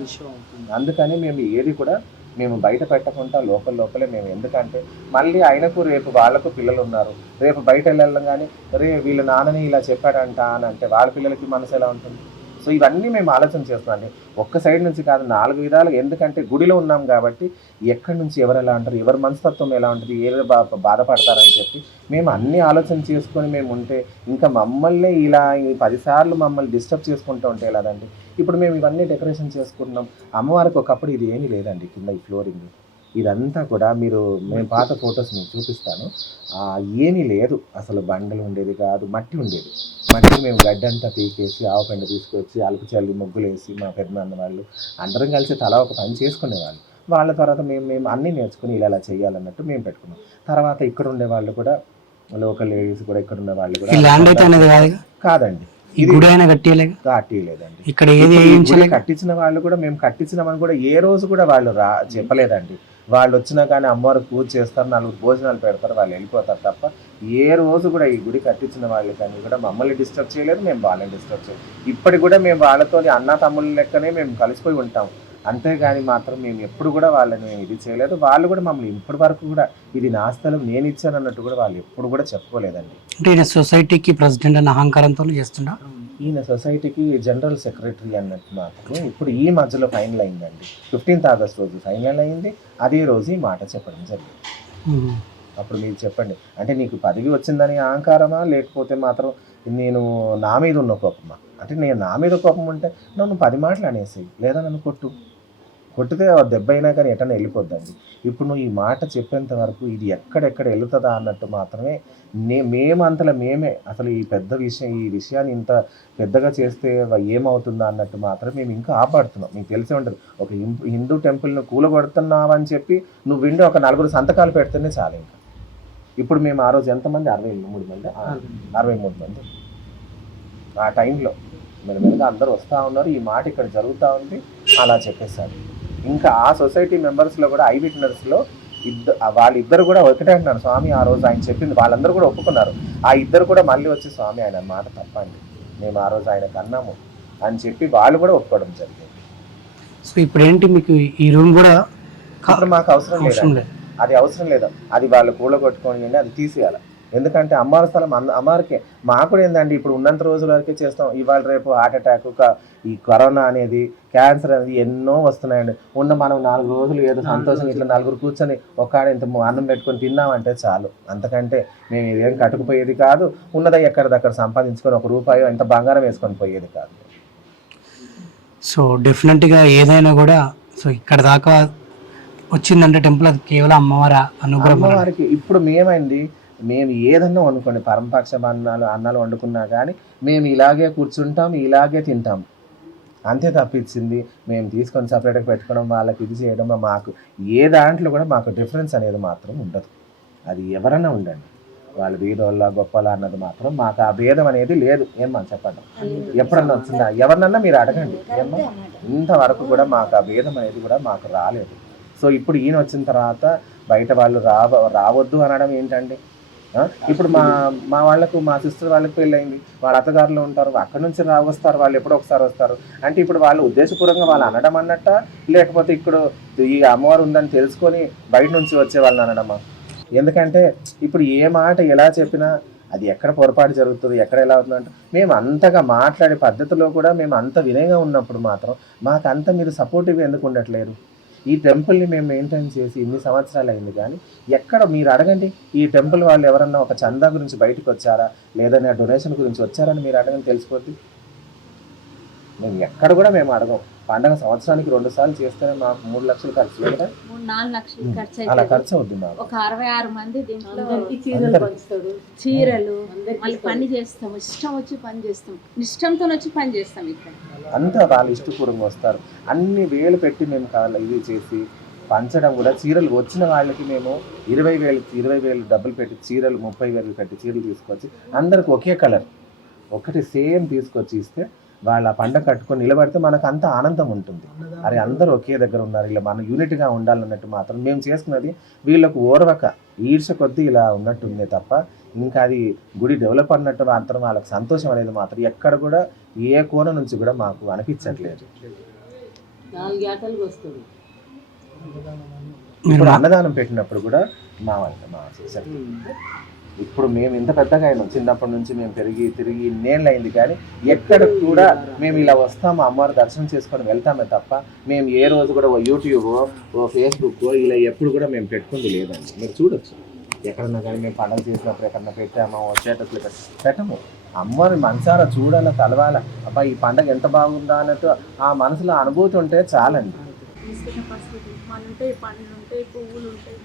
అందుకని మేము ఏది కూడా మేము బయట పెట్టకుండా లోపలే మేము, ఎందుకంటే మళ్ళీ ఆయనకు రేపు వాళ్ళకు పిల్లలు ఉన్నారు, రేపు బయట వెళ్ళగానే వీళ్ళ నాన్నని ఇలా చెప్పాడంట అని అంటే వాళ్ళ పిల్లలకి మనసు ఎలా ఉంటుంది. సో ఇవన్నీ మేము ఆలోచన చేస్తున్నాం. ఒక్క సైడ్ నుంచి కాదు, 4 విధాలుగా. ఎందుకంటే గుడిలో ఉన్నాం కాబట్టి ఎక్కడి నుంచి ఎవరు ఎలా అంటారు, ఎవరి మనస్తత్వం ఎలా ఉంటుంది, ఏదో బాధపడతారని చెప్పి మేము అన్ని ఆలోచన చేసుకొని మేము ఉంటే, ఇంకా మమ్మల్ని ఇలా 10 సార్లు మమ్మల్ని డిస్టర్బ్ చేసుకుంటూ ఉంటే ఎలాదండి. ఇప్పుడు మేము ఇవన్నీ డెకరేషన్ చేసుకుంటున్నాం. అమ్మవారికి ఒకప్పుడు ఇది ఏమీ లేదండి, కింద ఈ ఫ్లోరింగ్ ఇదంతా కూడా మేము పాత ఫొటోస్ మీకు చూపిస్తాను. ఏమీ లేదు అసలు, బండలు ఉండేది కాదు, మట్టి ఉండేది. మట్టి మేము గడ్డంతా పీకేసి ఆవు పెండ తీసుకొచ్చి అలుపు చల్లి ముగ్గులు వేసి మా పెద్దనాన్న వాళ్ళు అందరం కలిసి తలా ఒక పని చేసుకునేవాళ్ళు. వాళ్ళ తర్వాత మేము అన్నీ నేర్చుకుని ఇలా చేయాలన్నట్టు మేము పెట్టుకున్నాం. తర్వాత ఇక్కడ ఉండే వాళ్ళు కూడా, లోకల్ లేడీస్ కూడా, ఇక్కడ ఉండే వాళ్ళు కూడా కాదండి, కట్టిలేదండి. ఇక్కడ కట్టించిన వాళ్ళు కూడా మేము కట్టించినామని కూడా ఏ రోజు కూడా వాళ్ళు చెప్పలేదండి. వాళ్ళు వచ్చినా కానీ అమ్మవారికి పూజ చేస్తారు, 4 భోజనాలు పెడతారు, వాళ్ళు వెళ్ళిపోతారు తప్ప ఏ రోజు కూడా ఈ గుడి కట్టించిన వాళ్ళు కానీ కూడా మమ్మల్ని డిస్టర్బ్ చేయలేదు, మేము వాళ్ళని డిస్టర్బ్ చేయలేదు. ఇప్పటికి కూడా మేము వాళ్ళతో అన్న తమ్ముళ్ళ లెక్కనే మేము కలిసిపోయి ఉంటాం. అంతేగాని మాత్రం మేము ఎప్పుడు కూడా వాళ్ళని ఇది చేయలేదు. వాళ్ళు కూడా మమ్మల్ని ఇప్పటి వరకు కూడా ఇది నా స్థలం నేను ఇచ్చాను అన్నట్టు కూడా వాళ్ళు ఎప్పుడు కూడా చెప్పుకోలేదండి. అంటే ఈయన సొసైటీకి ప్రెసిడెంట్ అన్న అహంకారంతో చేస్తున్నా, ఈయన సొసైటీకి జనరల్ సెక్రటరీ అన్నట్టు మాత్రం ఇప్పుడు ఈ మధ్యలో ఫైనల్ అయిందండి. 15th August రోజు ఫైనల్ అయింది. అదే రోజు ఈ మాట చెప్పడం జరిగింది. అప్పుడు మీరు చెప్పండి, అంటే నీకు పదవి వచ్చిందని అహంకారమా, లేకపోతే మాత్రం నేను నా మీద ఉన్న కోపమా? అంటే నేను నా మీద కోపం ఉంటే నన్ను 10 మాటలు అనేసి, లేదా నన్ను కొట్టితే దెబ్బ అయినా కానీ ఎటన్నా వెళ్ళిపోద్దండి. ఇప్పుడు నువ్వు ఈ మాట చెప్పేంత వరకు ఇది ఎక్కడెక్కడ వెళ్తుందా అన్నట్టు మాత్రమే మేము అంతలో మేమే అసలు ఈ విషయాన్ని ఇంత పెద్దగా చేస్తే ఏమవుతుందా అన్నట్టు మాత్రం మేము ఇంకా ఆపాడుతున్నాం. మీకు తెలిసే ఉంటుంది, ఒక హిందూ టెంపుల్ను కూలగొడుతున్నావని చెప్పి నువ్వు విండి ఒక 4 సంతకాలు పెడితేనే చాలు. ఇంకా ఇప్పుడు మేము ఆ రోజు ఎంతమంది 63 మంది ఆ టైంలో మెల్లమెల్లగా అందరూ వస్తూ ఉన్నారు. ఈ మాట ఇక్కడ జరుగుతూ ఉంది అలా చెప్పేశారు. ఇంకా ఆ సొసైటీ మెంబర్స్లో కూడా ఐ విట్నెస్లో వాళ్ళిద్దరు కూడా ఒకటే అంటున్నారు, స్వామి ఆ రోజు ఆయన చెప్పింది వాళ్ళందరూ కూడా ఒప్పుకున్నారు. ఆ ఇద్దరు కూడా మళ్ళీ వచ్చి స్వామి ఆయన మాట తప్పండి, మేము ఆ రోజు ఆయనకు అన్నాము అని చెప్పి వాళ్ళు కూడా ఒప్పుకోవడం జరిగింది. సో ఇప్పుడు ఏంటి మీకు ఈ రూమ్ కూడా ఇప్పుడు మాకు అవసరం లేదు, అది అవసరం లేదు. అది వాళ్ళు కూలగొట్టుకొని అది తీసేయాలి. ఎందుకంటే అమ్మవారి స్థలం అమ్మవారికే. మాకు కూడా ఏంటండి ఇప్పుడు ఉన్నంత రోజుల వరకే చేస్తాం. ఇవాళ రేపు హార్ట్ అటాక్, ఈ కరోనా అనేది, క్యాన్సర్ అనేది ఎన్నో వస్తున్నాయండి. మనం 4 రోజులు ఏదో సంతోషంగా ఇట్లా 4 కూర్చొని ఒక్కడ ఇంత అన్నం పెట్టుకొని తిన్నామంటే చాలు. అంతకంటే మేము ఇదేం కట్టుకుపోయేది కాదు. ఉన్నదా ఎక్కడిదక్కడ సంపాదించుకొని 1 రూపాయో ఎంత బంగారం వేసుకొని పోయేది కాదు. సో డెఫినెట్గా ఏదైనా కూడా సో ఇక్కడ దాకా వచ్చిందంటే టెంపుల్ అది కేవలం అమ్మవారి అనుగ్రహం. అమ్మవారికి ఇప్పుడు మేము ఏదన్నా వండుకోండి, పరమపక్ష అన్నాలు వండుకున్నా కానీ మేము ఇలాగే కూర్చుంటాం, ఇలాగే తింటాం. అంతే తప్పించింది మేము తీసుకొని సపరేట్గా పెట్టుకోవడం, వాళ్ళకి ఇది చేయడం మాకు ఏ దాంట్లో కూడా మాకు డిఫరెన్స్ అనేది మాత్రం ఉండదు. అది ఎవరన్నా ఉండండి, వాళ్ళు బీదోళ్ళ గొప్పల అన్నది మాత్రం మాకు ఆ భేదం అనేది లేదు. ఏమ్మా చెప్పండి, ఎప్పుడన్నా వచ్చిందా? ఎవరినన్నా మీరు అడగండి. ఏమ్మా ఇంతవరకు కూడా మాకు ఆ భేదం అనేది కూడా మాకు రాలేదు. సో ఇప్పుడు ఈయన వచ్చిన తర్వాత బయట వాళ్ళు రావద్దు అనడం ఏంటండి? ఇప్పుడు మా వాళ్ళకు, మా సిస్టర్ వాళ్ళకి పెళ్ళయింది, వాళ్ళ అత్తగారులు ఉంటారు, అక్కడి నుంచి వస్తారు, వాళ్ళు ఎప్పుడో ఒకసారి వస్తారు. అంటే ఇప్పుడు వాళ్ళు ఉద్దేశపూర్వకంగా వాళ్ళు అనడం అన్నట్ట, లేకపోతే ఇప్పుడు ఈ అమ్మవారు ఉందని తెలుసుకొని బయట నుంచి వచ్చే వాళ్ళని అనడమా? ఎందుకంటే ఇప్పుడు ఏ మాట ఎలా చెప్పినా అది ఎక్కడ పొరపాటు జరుగుతుంది, ఎక్కడ ఎలా అవుతుందంటే మేము అంతగా మాట్లాడే పద్ధతిలో కూడా మేము అంత వినయంగా ఉన్నప్పుడు మాత్రం మాకు అంత మీరు సపోర్టివ్గా ఎందుకు ఉండట్లేదు? ఈ టెంపుల్ని మేము మెయింటైన్ చేసి ఇన్ని సంవత్సరాలు అయింది, కానీ ఎక్కడ మీరు అడగండి, ఈ టెంపుల్ వాళ్ళు ఎవరన్నా ఒక చందా గురించి బయటకు వచ్చారా, లేదన్నా డొనేషన్ గురించి వచ్చారని మీరు అడగని తెలిసిపోద్ది. మేము ఎక్కడ కూడా మేము అడగం. పండగ సంవత్సరానికి 2 సార్లు చేస్తేనే మాకు 3 లక్షలు ఖర్చు లేదా, 4 లక్షలు ఖర్చు అలా ఖర్చు అవుద్ది మాకు. ఒక 66 మంది దీంట్లో చీరలు మళ్ళీ పని చేస్తాం, ఇష్టం వచ్చి పని చేస్తాం, ఇష్టంతో వచ్చి పని చేస్తాం. ఇక్కడ అంతా వాళ్ళు ఇష్టపూర్వకంగా వస్తారు. అన్ని వేలు పెట్టి మేము ఇది చేసి పంచడం కూడా. చీరలు వచ్చిన వాళ్ళకి మేము 20,000 డబ్బులు పెట్టి చీరలు, 30,000 పెట్టి చీరలు తీసుకొచ్చి అందరికి ఒకే కలర్ ఒకటి సేమ్ తీసుకొచ్చి ఇస్తే వాళ్ళ పండగ కట్టుకొని నిలబడితే మనకు అంత ఆనందం ఉంటుంది. అరే అందరూ ఒకే దగ్గర ఉన్నారు, ఇలా మన యూనిట్గా ఉండాలన్నట్టు మాత్రం మేము చేసుకున్నది వీళ్ళకు ఓర్వక ఈర్ష కొద్దీ ఇలా ఉన్నట్టుందే తప్ప ఇంకా అది గుడి డెవలప్ అన్నట్టు మాత్రం వాళ్ళకి సంతోషం అనేది మాత్రం ఎక్కడ కూడా ఏ కోణ నుంచి కూడా మాకు అనిపించట్లేదు. ఇప్పుడు అన్నదానం పెట్టినప్పుడు కూడా మా చేశారు. ఇప్పుడు మేము ఇంత పెద్దగా అయినాం, చిన్నప్పటి నుంచి మేము తిరిగి ఇన్నేళ్ళు అయింది, కానీ ఎక్కడ కూడా మేము ఇలా వస్తాము, అమ్మవారి దర్శనం చేసుకొని వెళ్తామే తప్ప మేము ఏ రోజు కూడా యూట్యూబ్, ఫేస్బుక్ ఇలా ఎప్పుడు కూడా మేము పెట్టుకుంది లేదండి. మీరు చూడొచ్చు, ఎక్కడన్నా కానీ మేము పండుగ చేసినప్పుడు ఎక్కడన్నా పెట్టామో స్టేటస్లు పెట్టము. అమ్మవారి మనసారా చూడాలా, కలవాల, అబ్బా ఈ పండుగ ఎంత బాగుందా అన్నట్టు ఆ మనసులో అనుభూతి ఉంటే చాలండి. పండ్లు ఉంటాయి, పువ్వులు ఉంటాయి,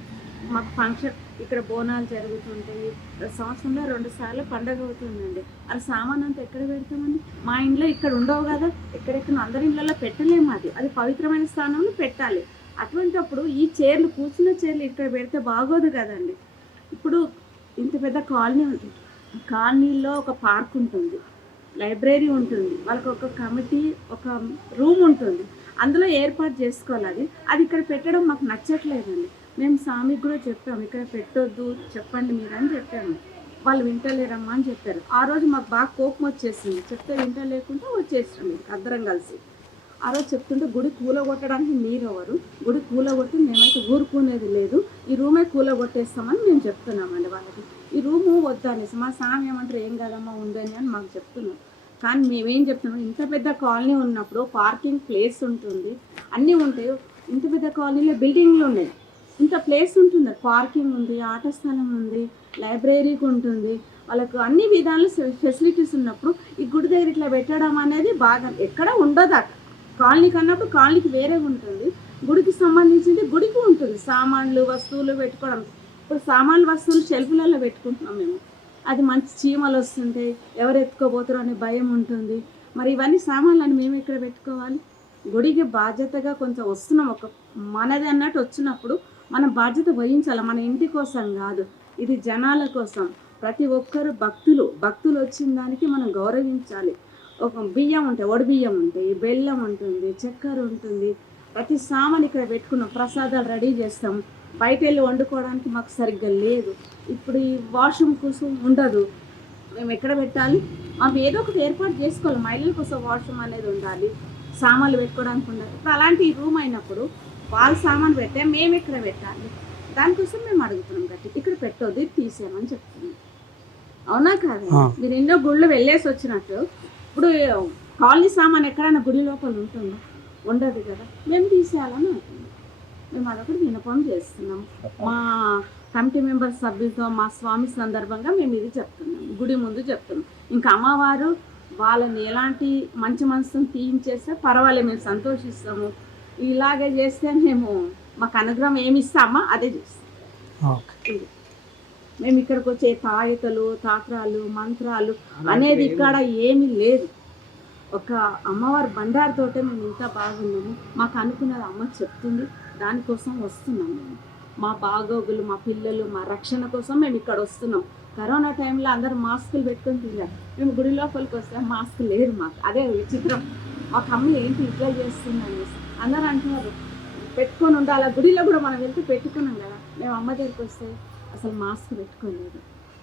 మాకు ఫంక్షన్ ఇక్కడ బోనాలు జరుగుతుంటాయి. సంవత్సరంలో 2 సార్లు పండగ అవుతుందండి. అది సామాన్ అంతా ఎక్కడ పెడతామండి? మా ఇంట్లో ఇక్కడ ఉండవు కదా, ఎక్కడెక్కడ అందరి ఇళ్ళల్లో పెట్టలేము. అది పవిత్రమైన స్థానంలో పెట్టాలి. అటువంటిప్పుడు ఈ చైర్లు, కూర్చున్న చైర్లు ఇక్కడ పెడితే బాగోదు కదండి. ఇప్పుడు ఇంత పెద్ద కాలనీ ఉంటుంది, కాలనీలో ఒక పార్క్ ఉంటుంది, లైబ్రరీ ఉంటుంది, వాళ్ళకి ఒక కమిటీ, ఒక రూమ్ ఉంటుంది, అందులో ఏర్పాటు చేసుకోవాలి. అది ఇక్కడ పెట్టడం మాకు నచ్చట్లేదండి. మేము స్వామికి కూడా చెప్పాము, ఇక్కడ పెట్టొద్దు చెప్పండి మీరు అని చెప్పాము. వాళ్ళు వింటలేరమ్మా అని చెప్పారు. ఆ రోజు మాకు బాగా కోపం వచ్చేసింది, చెప్తే వింటలేకుండా వచ్చేసాం అందరం కలిసి. ఆ రోజు చెప్తుంటే గుడి కూలగొట్టడానికి మీరెవరు, గుడి కూలగొట్టి మేమైతే ఊరుకునేది లేదు, ఈ రూమే కూలగొట్టేస్తామని మేము చెప్తున్నామండి వాళ్ళకి. ఈ రూము వద్దనేసి మా స్వామి ఏమంటారు, ఏం కదమ్మా ఉందని అని మాకు చెప్తున్నాం. కానీ మేమేం చెప్తున్నాం, ఇంత పెద్ద కాలనీ ఉన్నప్పుడు పార్కింగ్ ప్లేస్ ఉంటుంది, అన్నీ ఉంటాయి. ఇంత పెద్ద కాలనీలో బిల్డింగ్లు ఉన్నాయి, ఇంత ప్లేస్ ఉంటుంది, పార్కింగ్ ఉంది, ఆట స్థలం ఉంది, లైబ్రరీకి ఉంటుంది, వాళ్ళకు అన్ని విధాలు ఫెసిలిటీస్ ఉన్నప్పుడు ఈ గుడి దగ్గర ఇట్లా పెట్టడం అనేది బాగా ఎక్కడ ఉండదు. కాలనీకి అన్నప్పుడు కాలనీకి వేరే ఉంటుంది, గుడికి సంబంధించింది గుడికి ఉంటుంది. సామాన్లు వస్తువులు పెట్టుకోవడం, ఇప్పుడు సామాన్లు వస్తువులు షెల్ఫ్లలో పెట్టుకుంటున్నాం మేము. అది మంచి చీమలు వస్తుంటాయి, ఎవరు ఎత్తుకోబోతారో అనే భయం ఉంటుంది. మరి ఇవన్నీ సామాన్లను మేము ఎక్కడ పెట్టుకోవాలి? గుడికి బాధ్యతగా కొంచెం వస్తున్నాం, ఒక మనది అన్నట్టు వచ్చినప్పుడు మనం బాధ్యత వహించాలి. మన ఇంటి కోసం కాదు, ఇది జనాల కోసం. ప్రతి ఒక్కరు భక్తులు వచ్చిన దానికి మనం గౌరవించాలి. ఒక బియ్యం ఉంటాయి, ఒడి బియ్యం ఉంటాయి, బెల్లం ఉంటుంది, చక్కెర ఉంటుంది, ప్రతి సామాన్ ఇక్కడ పెట్టుకున్నాం. ప్రసాదాలు రెడీ చేస్తాం, బయట వెళ్ళి వండుకోవడానికి మాకు సరిగ్గా లేదు. ఇప్పుడు ఈ వాష్రూమ్ కోసం ఉండదు, మేము ఎక్కడ పెట్టాలి? మాకు ఏదో ఒకటి ఏర్పాటు చేసుకోవాలి. మహిళల కోసం వాష్రూమ్ అనేది ఉండాలి, సామాన్లు పెట్టుకోవడానికి ఉండాలి. ఇప్పుడు అలాంటి రూమ్ అయినప్పుడు వాళ్ళ సామాన్ పెట్టే మేము ఎక్కడ పెట్టాలి? దానికోసం మేము అడుగుతున్నాం గట్టి, ఇక్కడ పెట్టొద్దు, ఇది తీసేయమని చెప్తున్నాం. అవునా కాదు? మీరు ఎన్నో గుళ్ళు వెళ్ళేసి వచ్చినట్టు ఇప్పుడు కాలనీ సామాన్ ఎక్కడైనా గుడి లోపల ఉంటుందో? ఉండదు కదా, మేము తీసేయాలని అంటున్నాం. మేము అదొకటి వినపం చేస్తున్నాం. మా కమిటీ మెంబర్స్ సభ్యులతో మా స్వామి సందర్భంగా మేము ఇది చెప్తున్నాం, గుడి ముందు చెప్తున్నాం. ఇంకా అమ్మవారు వాళ్ళని ఎలాంటి మంచి మనసుతో తీయించేస్తే పర్వాలేదు, మేము సంతోషిస్తాము. ఇలాగే చేస్తే మేము మాకు అనుగ్రహం ఏమి ఇస్తామా అదే చేస్తాం. మేము ఇక్కడికి వచ్చే తాయతలు, తాత్రాలు, మంత్రాలు అనేది ఇక్కడ ఏమీ లేదు. ఒక అమ్మవారి బండారుతోటే మేము ఇంత బాగున్నాము. మాకు అనుకున్నది అమ్మ చెప్తుంది, దానికోసం వస్తున్నాం మేము. మా బాగోగులు, మా పిల్లలు, మా రక్షణ కోసం మేము ఇక్కడ వస్తున్నాం. కరోనా టైంలో అందరూ మాస్కులు పెట్టుకొని తిరిగారు, మేము గుడి లోపలికి వస్తే మాస్క్ లేదు మాకు. అదే విచిత్రం, మాకు అమ్మ ఏంటి ఇట్లా చేస్తుందని అందరూ అంటున్నారు. పెట్టుకొని ఉండాలి, గుడిలో కూడా మనం వెళ్తే పెట్టుకున్నాం కదా. మేము అమ్మ దగ్గరికి వస్తే అసలు మాస్క్ పెట్టుకోలేదు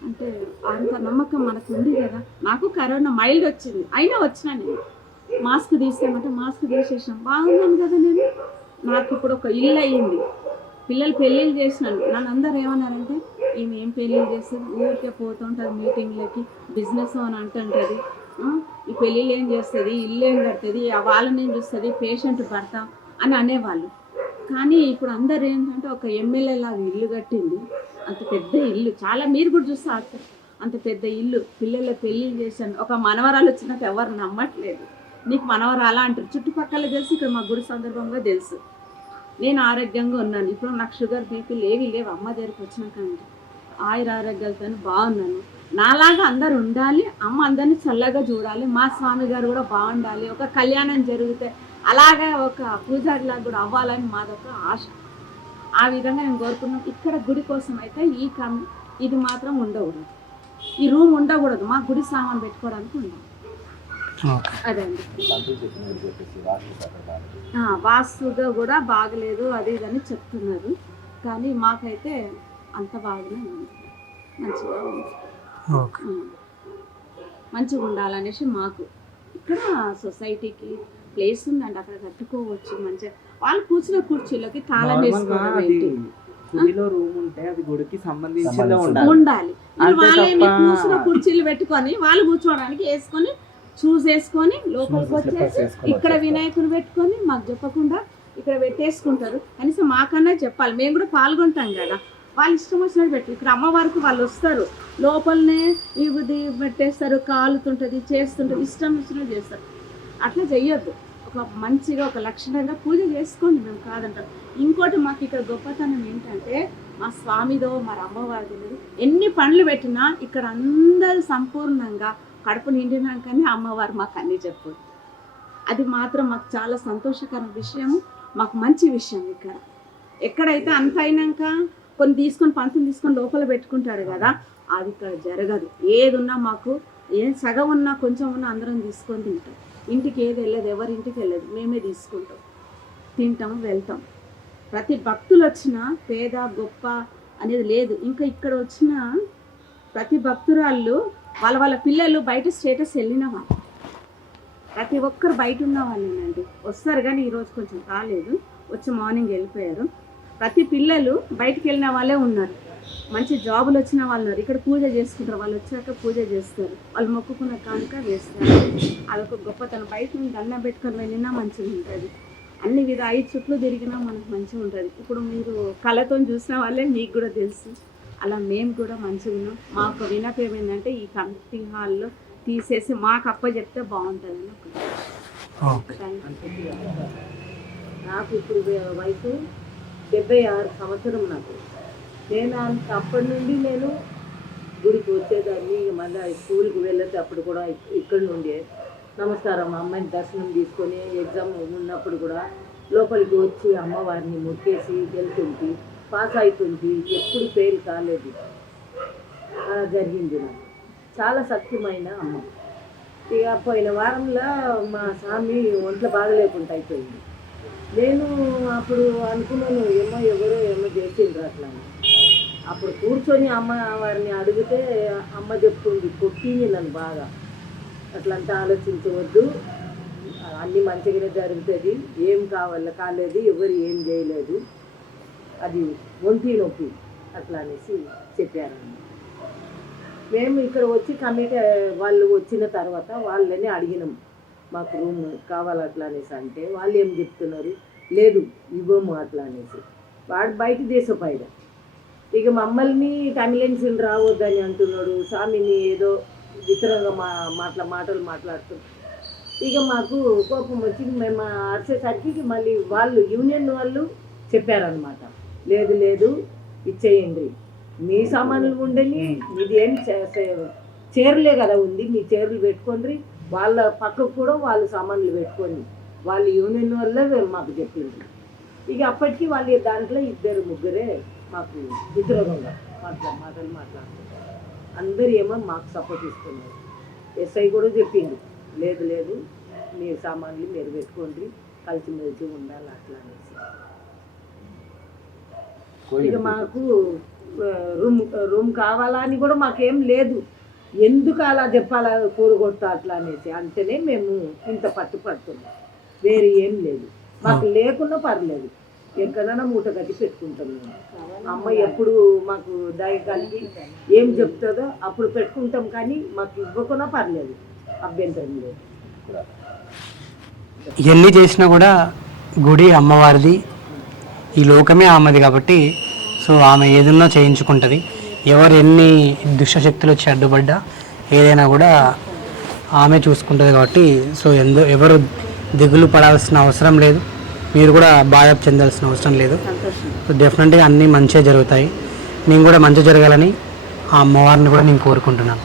అంటే అంత నమ్మకం మనకు ఉంది కదా. నాకు కరోనా మైల్డ్ వచ్చింది, అయినా వచ్చినా నేను మాస్క్ తీసామంటే మాస్క్ తీసేసాం, బాగున్నాను కదా నేను. నాకు ఇప్పుడు ఒక ఇల్లు అయ్యింది, పిల్లలు పెళ్ళిళ్ళు చేసినాను. నన్ను అందరు ఏమన్నారంటే ఈమె ఏం పెళ్ళిళ్ళు చేస్తుంది, ఊరికే పోతుంటుంది మీటింగ్లకి, బిజినెస్ అని అంటుంటుంది, ఈ పెళ్ళిళ్ళు ఏం చేస్తుంది, ఇల్లు ఏం కడుతుంది, వాళ్ళని ఏం చూస్తుంది, పేషెంట్ భర్త అని అనేవాళ్ళు. కానీ ఇప్పుడు అందరు ఏంటంటే ఒక ఎమ్మెల్యే లాగా ఇల్లు కట్టింది, అంత పెద్ద ఇల్లు, చాలా మీరు కూడా చూస్తే అంత పెద్ద ఇల్లు, పిల్లల పెళ్ళిళ్ళు చేశాను. ఒక మనవరాలు వచ్చినాక ఎవరు నమ్మట్లేదు, నీకు మనవరాలా అంటారు. చుట్టుపక్కల తెలుసు, ఇక్కడ మా గుడి సందర్భంగా తెలుసు. నేను ఆరోగ్యంగా ఉన్నాను, ఇప్పుడు నాకు షుగర్ బీపీలు ఏవి లేవు. అమ్మ దగ్గరికి వచ్చినాక అంటే ఆయుర ఆరోగ్యాలతో బాగున్నాను. నాలాగా అందరు ఉండాలి, అమ్మ అందరినీ చల్లగా చూడాలి, మా స్వామి గారు కూడా బాగుండాలి, ఒక కళ్యాణం జరిగితే అలాగా ఒక పూజారిలాగా కూడా అవ్వాలని మాదొక ఆశ. ఆ విధంగా మేము కోరుకున్నాం. ఇక్కడ గుడి కోసం అయితే ఇది మాత్రం ఉండకూడదు, ఈ రూమ్ ఉండకూడదు, మా గుడి సామాన్ పెట్టుకోవడానికి ఉండదు. అదే అండి, వాస్తుగా కూడా బాగలేదు అది ఇదని చెప్తున్నారు, కానీ మాకైతే అంత బాగానే ఉంది, మంచిగా ఉంది, మంచిగా ఉండాలనేసి మాకు. ఇక్కడ సొసైటీకి ప్లేస్ ఉందండి, అక్కడ కట్టుకోవచ్చు మంచిగా. వాళ్ళు కూర్చున్న కుర్చీలోకి తాళం వేసుకోవడం ఏంటి, రూమ్ ఉంటే అది గుడికి సంబంధించింది ఉండాలి. వాళ్ళేమి కూర్చున్న కుర్చీలు పెట్టుకొని వాళ్ళు కూర్చోవడానికి వేసుకొని చూసేసుకొని లోపలికి వచ్చేసి ఇక్కడ వినాయకుని పెట్టుకొని మాకు చెప్పకుండా ఇక్కడ పెట్టేసుకుంటారు. కనీసం మాకన్నా చెప్పాలి, మేము కూడా పాల్గొంటాం కదా. వాళ్ళు ఇష్టం వచ్చినట్టు పెట్టు. ఇక్కడ అమ్మవారికి వాళ్ళు వస్తారు, లోపలనే ఇది పెట్టేస్తారు, కాలుతుంటుంది, చేస్తుంటుంది, ఇష్టం వచ్చినట్టు చేస్తారు. అట్లా చెయ్యొద్దు, ఒక మంచిగా ఒక లక్షణంగా పూజ చేసుకోండి, మేము కాదంటారు. ఇంకోటి మాకు ఇక్కడ గొప్పతనం ఏంటంటే మా స్వామిదో మరి అమ్మవారిదో ఎన్ని పండ్లు పెట్టినా ఇక్కడ అందరూ సంపూర్ణంగా కడుపు నిండినాకనే అమ్మవారు మాకు అన్నీ చెప్పదు. అది మాత్రం మాకు చాలా సంతోషకర విషయము, మాకు మంచి విషయం. ఇక్కడ ఎక్కడైతే అంత అయినాక కొన్ని తీసుకొని పంతులు తీసుకొని లోపల పెట్టుకుంటాడు కదా, అది ఇక్కడ జరగదు. ఏది ఉన్నా మాకు సగం ఉన్నా కొంచెం ఉన్నా అందరం తీసుకొని తింటాం. ఇంటికి ఏది వెళ్ళదు, ఎవరి ఇంటికి వెళ్ళదు, మేమే తీసుకుంటాం, తింటాం, వెళ్తాం. ప్రతి భక్తులు వచ్చినా పేద గొప్ప అనేది లేదు. ఇంకా ఇక్కడ వచ్చిన ప్రతి భక్తురాళ్ళు వాళ్ళ పిల్లలు బయట స్టేటస్ వెళ్ళిన వాళ్ళు, ప్రతి ఒక్కరు బయట ఉన్న వాళ్ళేనండి. వస్తారు కానీ ఈరోజు కొంచెం కాలేదు, వచ్చి మార్నింగ్ వెళ్ళిపోయారు. ప్రతి పిల్లలు బయటికి వెళ్ళిన వాళ్ళే ఉన్నారు, మంచి జాబులు వచ్చిన వాళ్ళు ఉన్నారు. ఇక్కడ పూజ చేసుకుంటారు, వాళ్ళు వచ్చాక పూజ చేస్తారు, వాళ్ళు మొక్కుకున్న కానుక వేస్తారు. అదొక గొప్పతనం. బయట నుంచి దండం పెట్టుకొని వెళ్ళినా మంచిగా ఉంటుంది, అన్ని విధ 5 చుట్లు తిరిగినా మనకు మంచిగా ఉంటుంది. ఇప్పుడు మీరు కళతో చూసిన వాళ్ళే మీకు కూడా తెలుసు, అలా మేము కూడా మంచిగా ఉన్నాం. మాకు వినపం ఏంటంటే ఈ కమిటీ హాల్లో తీసేసి మాకు అప్ప చెప్తే బాగుంటుందని ఒక ఓకే. నాకు ఇప్పుడు వయసు 76 సంవత్సరం నాకు. నేను అప్పటి నుండి నేను గుడికి వచ్చేదాన్ని. మళ్ళీ స్కూల్కి వెళ్ళేటప్పుడు కూడా ఇక్కడ నుండే నమస్కారం అమ్మాయిని దర్శనం తీసుకొని ఎగ్జామ్ ఉన్నప్పుడు కూడా లోపలికి వచ్చి అమ్మవారిని ముట్టేసి వెళ్తుంది, పాస్ అవుతుంది. ఎప్పుడు ఫెయిల్ కాలేదు. అలా జరిగింది నాకు. చాలా సత్యమైన అమ్మ. ఇక పోయిన వారంలో మా స్వామి ఒంట్లో బాగలేకుండా అయిపోయింది. నేను అప్పుడు అనుకున్నాను ఎవరో చేసిండ్రు అట్లా అని. అప్పుడు కూర్చొని అమ్మ వారిని అడిగితే అమ్మ చెప్తుంది, కొట్టింది నన్ను బాగా. అట్లంతా ఆలోచించవద్దు, అన్నీ మంచిగానే జరుగుతుంది, ఏం కాలేదు, ఎవరు ఏం చేయలేదు, అది ఒంటి నొప్పి అట్లా అనేసి చెప్పారన్న. మేము ఇక్కడ వచ్చి కమిటీ వాళ్ళు వచ్చిన తర్వాత వాళ్ళని అడిగినాం, మాకు రూమ్ కావాలి అట్లా అనేసి. అంటే వాళ్ళు ఏం చెప్తున్నారు, లేదు ఇవ్వము అట్లా అనేసి. వాడు బయట దేశం పైన ఇక మమ్మల్ని టంగ్లెన్స్లు రావద్దని అంటున్నాడు. స్వామిని ఏదో వితరంగా మాటలు మాట్లాడుతున్నాడు. ఇక మాకు కోపం వచ్చి మేము అరిచేసరికి మళ్ళీ వాళ్ళు యూనియన్ వాళ్ళు చెప్పారనమాట, లేదు ఇచ్చేయండి, మీ సామాన్లు ఉండని, ఇది ఏం చీరలే కదా ఉంది, మీ చీరలు పెట్టుకోండి, వాళ్ళ పక్కకు కూడా వాళ్ళు సామాన్లు పెట్టుకోండి, వాళ్ళు యూనియన్ వల్ల మాకు చెప్పింది. ఇక అప్పటికి వాళ్ళు దాంట్లో 2-3 మాకు వ్యతిరేకంగా మాటలు మాట్లాడుతున్నారు. అందరు ఏమో మాకు సపోర్ట్ ఇస్తున్నారు. ఎస్ఐ కూడా చెప్పింది, లేదు మీ సామాన్లు మీరు పెట్టుకోండి, కలిసిమెలిసి ఉండాలి అట్లా అనేసి. ఇక మాకు రూమ్ కావాలా అని కూడా మాకేం లేదు, ఎందుకు అలా చెప్పాలా కూరగొడతా అట్లా అనేసి. అంటేనే మేము ఇంత పట్టుపడుతున్నాం, వేరే ఏం లేదు. మాకు లేకున్నా పర్లేదు, ఎక్కడైనా మూట కట్టి పెట్టుకుంటాం మేము. అమ్మ ఎప్పుడు మాకు దయ కలిగి ఏం చెప్తుందో అప్పుడు పెట్టుకుంటాం, కానీ మాకు ఇవ్వకున్నా పర్లేదు, అభ్యంతరం లేదు. ఎన్ని చేసినా కూడా గుడి అమ్మవారిది, ఈ లోకమే ఆమెది కాబట్టి సో ఆమె ఏదన్నా చేయించుకుంటుంది. ఎవరు ఎన్ని దుష్టశక్తులు వచ్చి అడ్డుపడ్డా ఏదైనా కూడా ఆమె చూసుకుంటుంది కాబట్టి సో ఎవరు దిగులు పడాల్సిన అవసరం లేదు, మీరు కూడా బాధ చెందాల్సిన అవసరం లేదు. సో డెఫినెట్గా అన్నీ మంచిగా జరుగుతాయి. నేను కూడా మంచి జరగాలని ఆ అమ్మవారిని కూడా నేను కోరుకుంటున్నాను.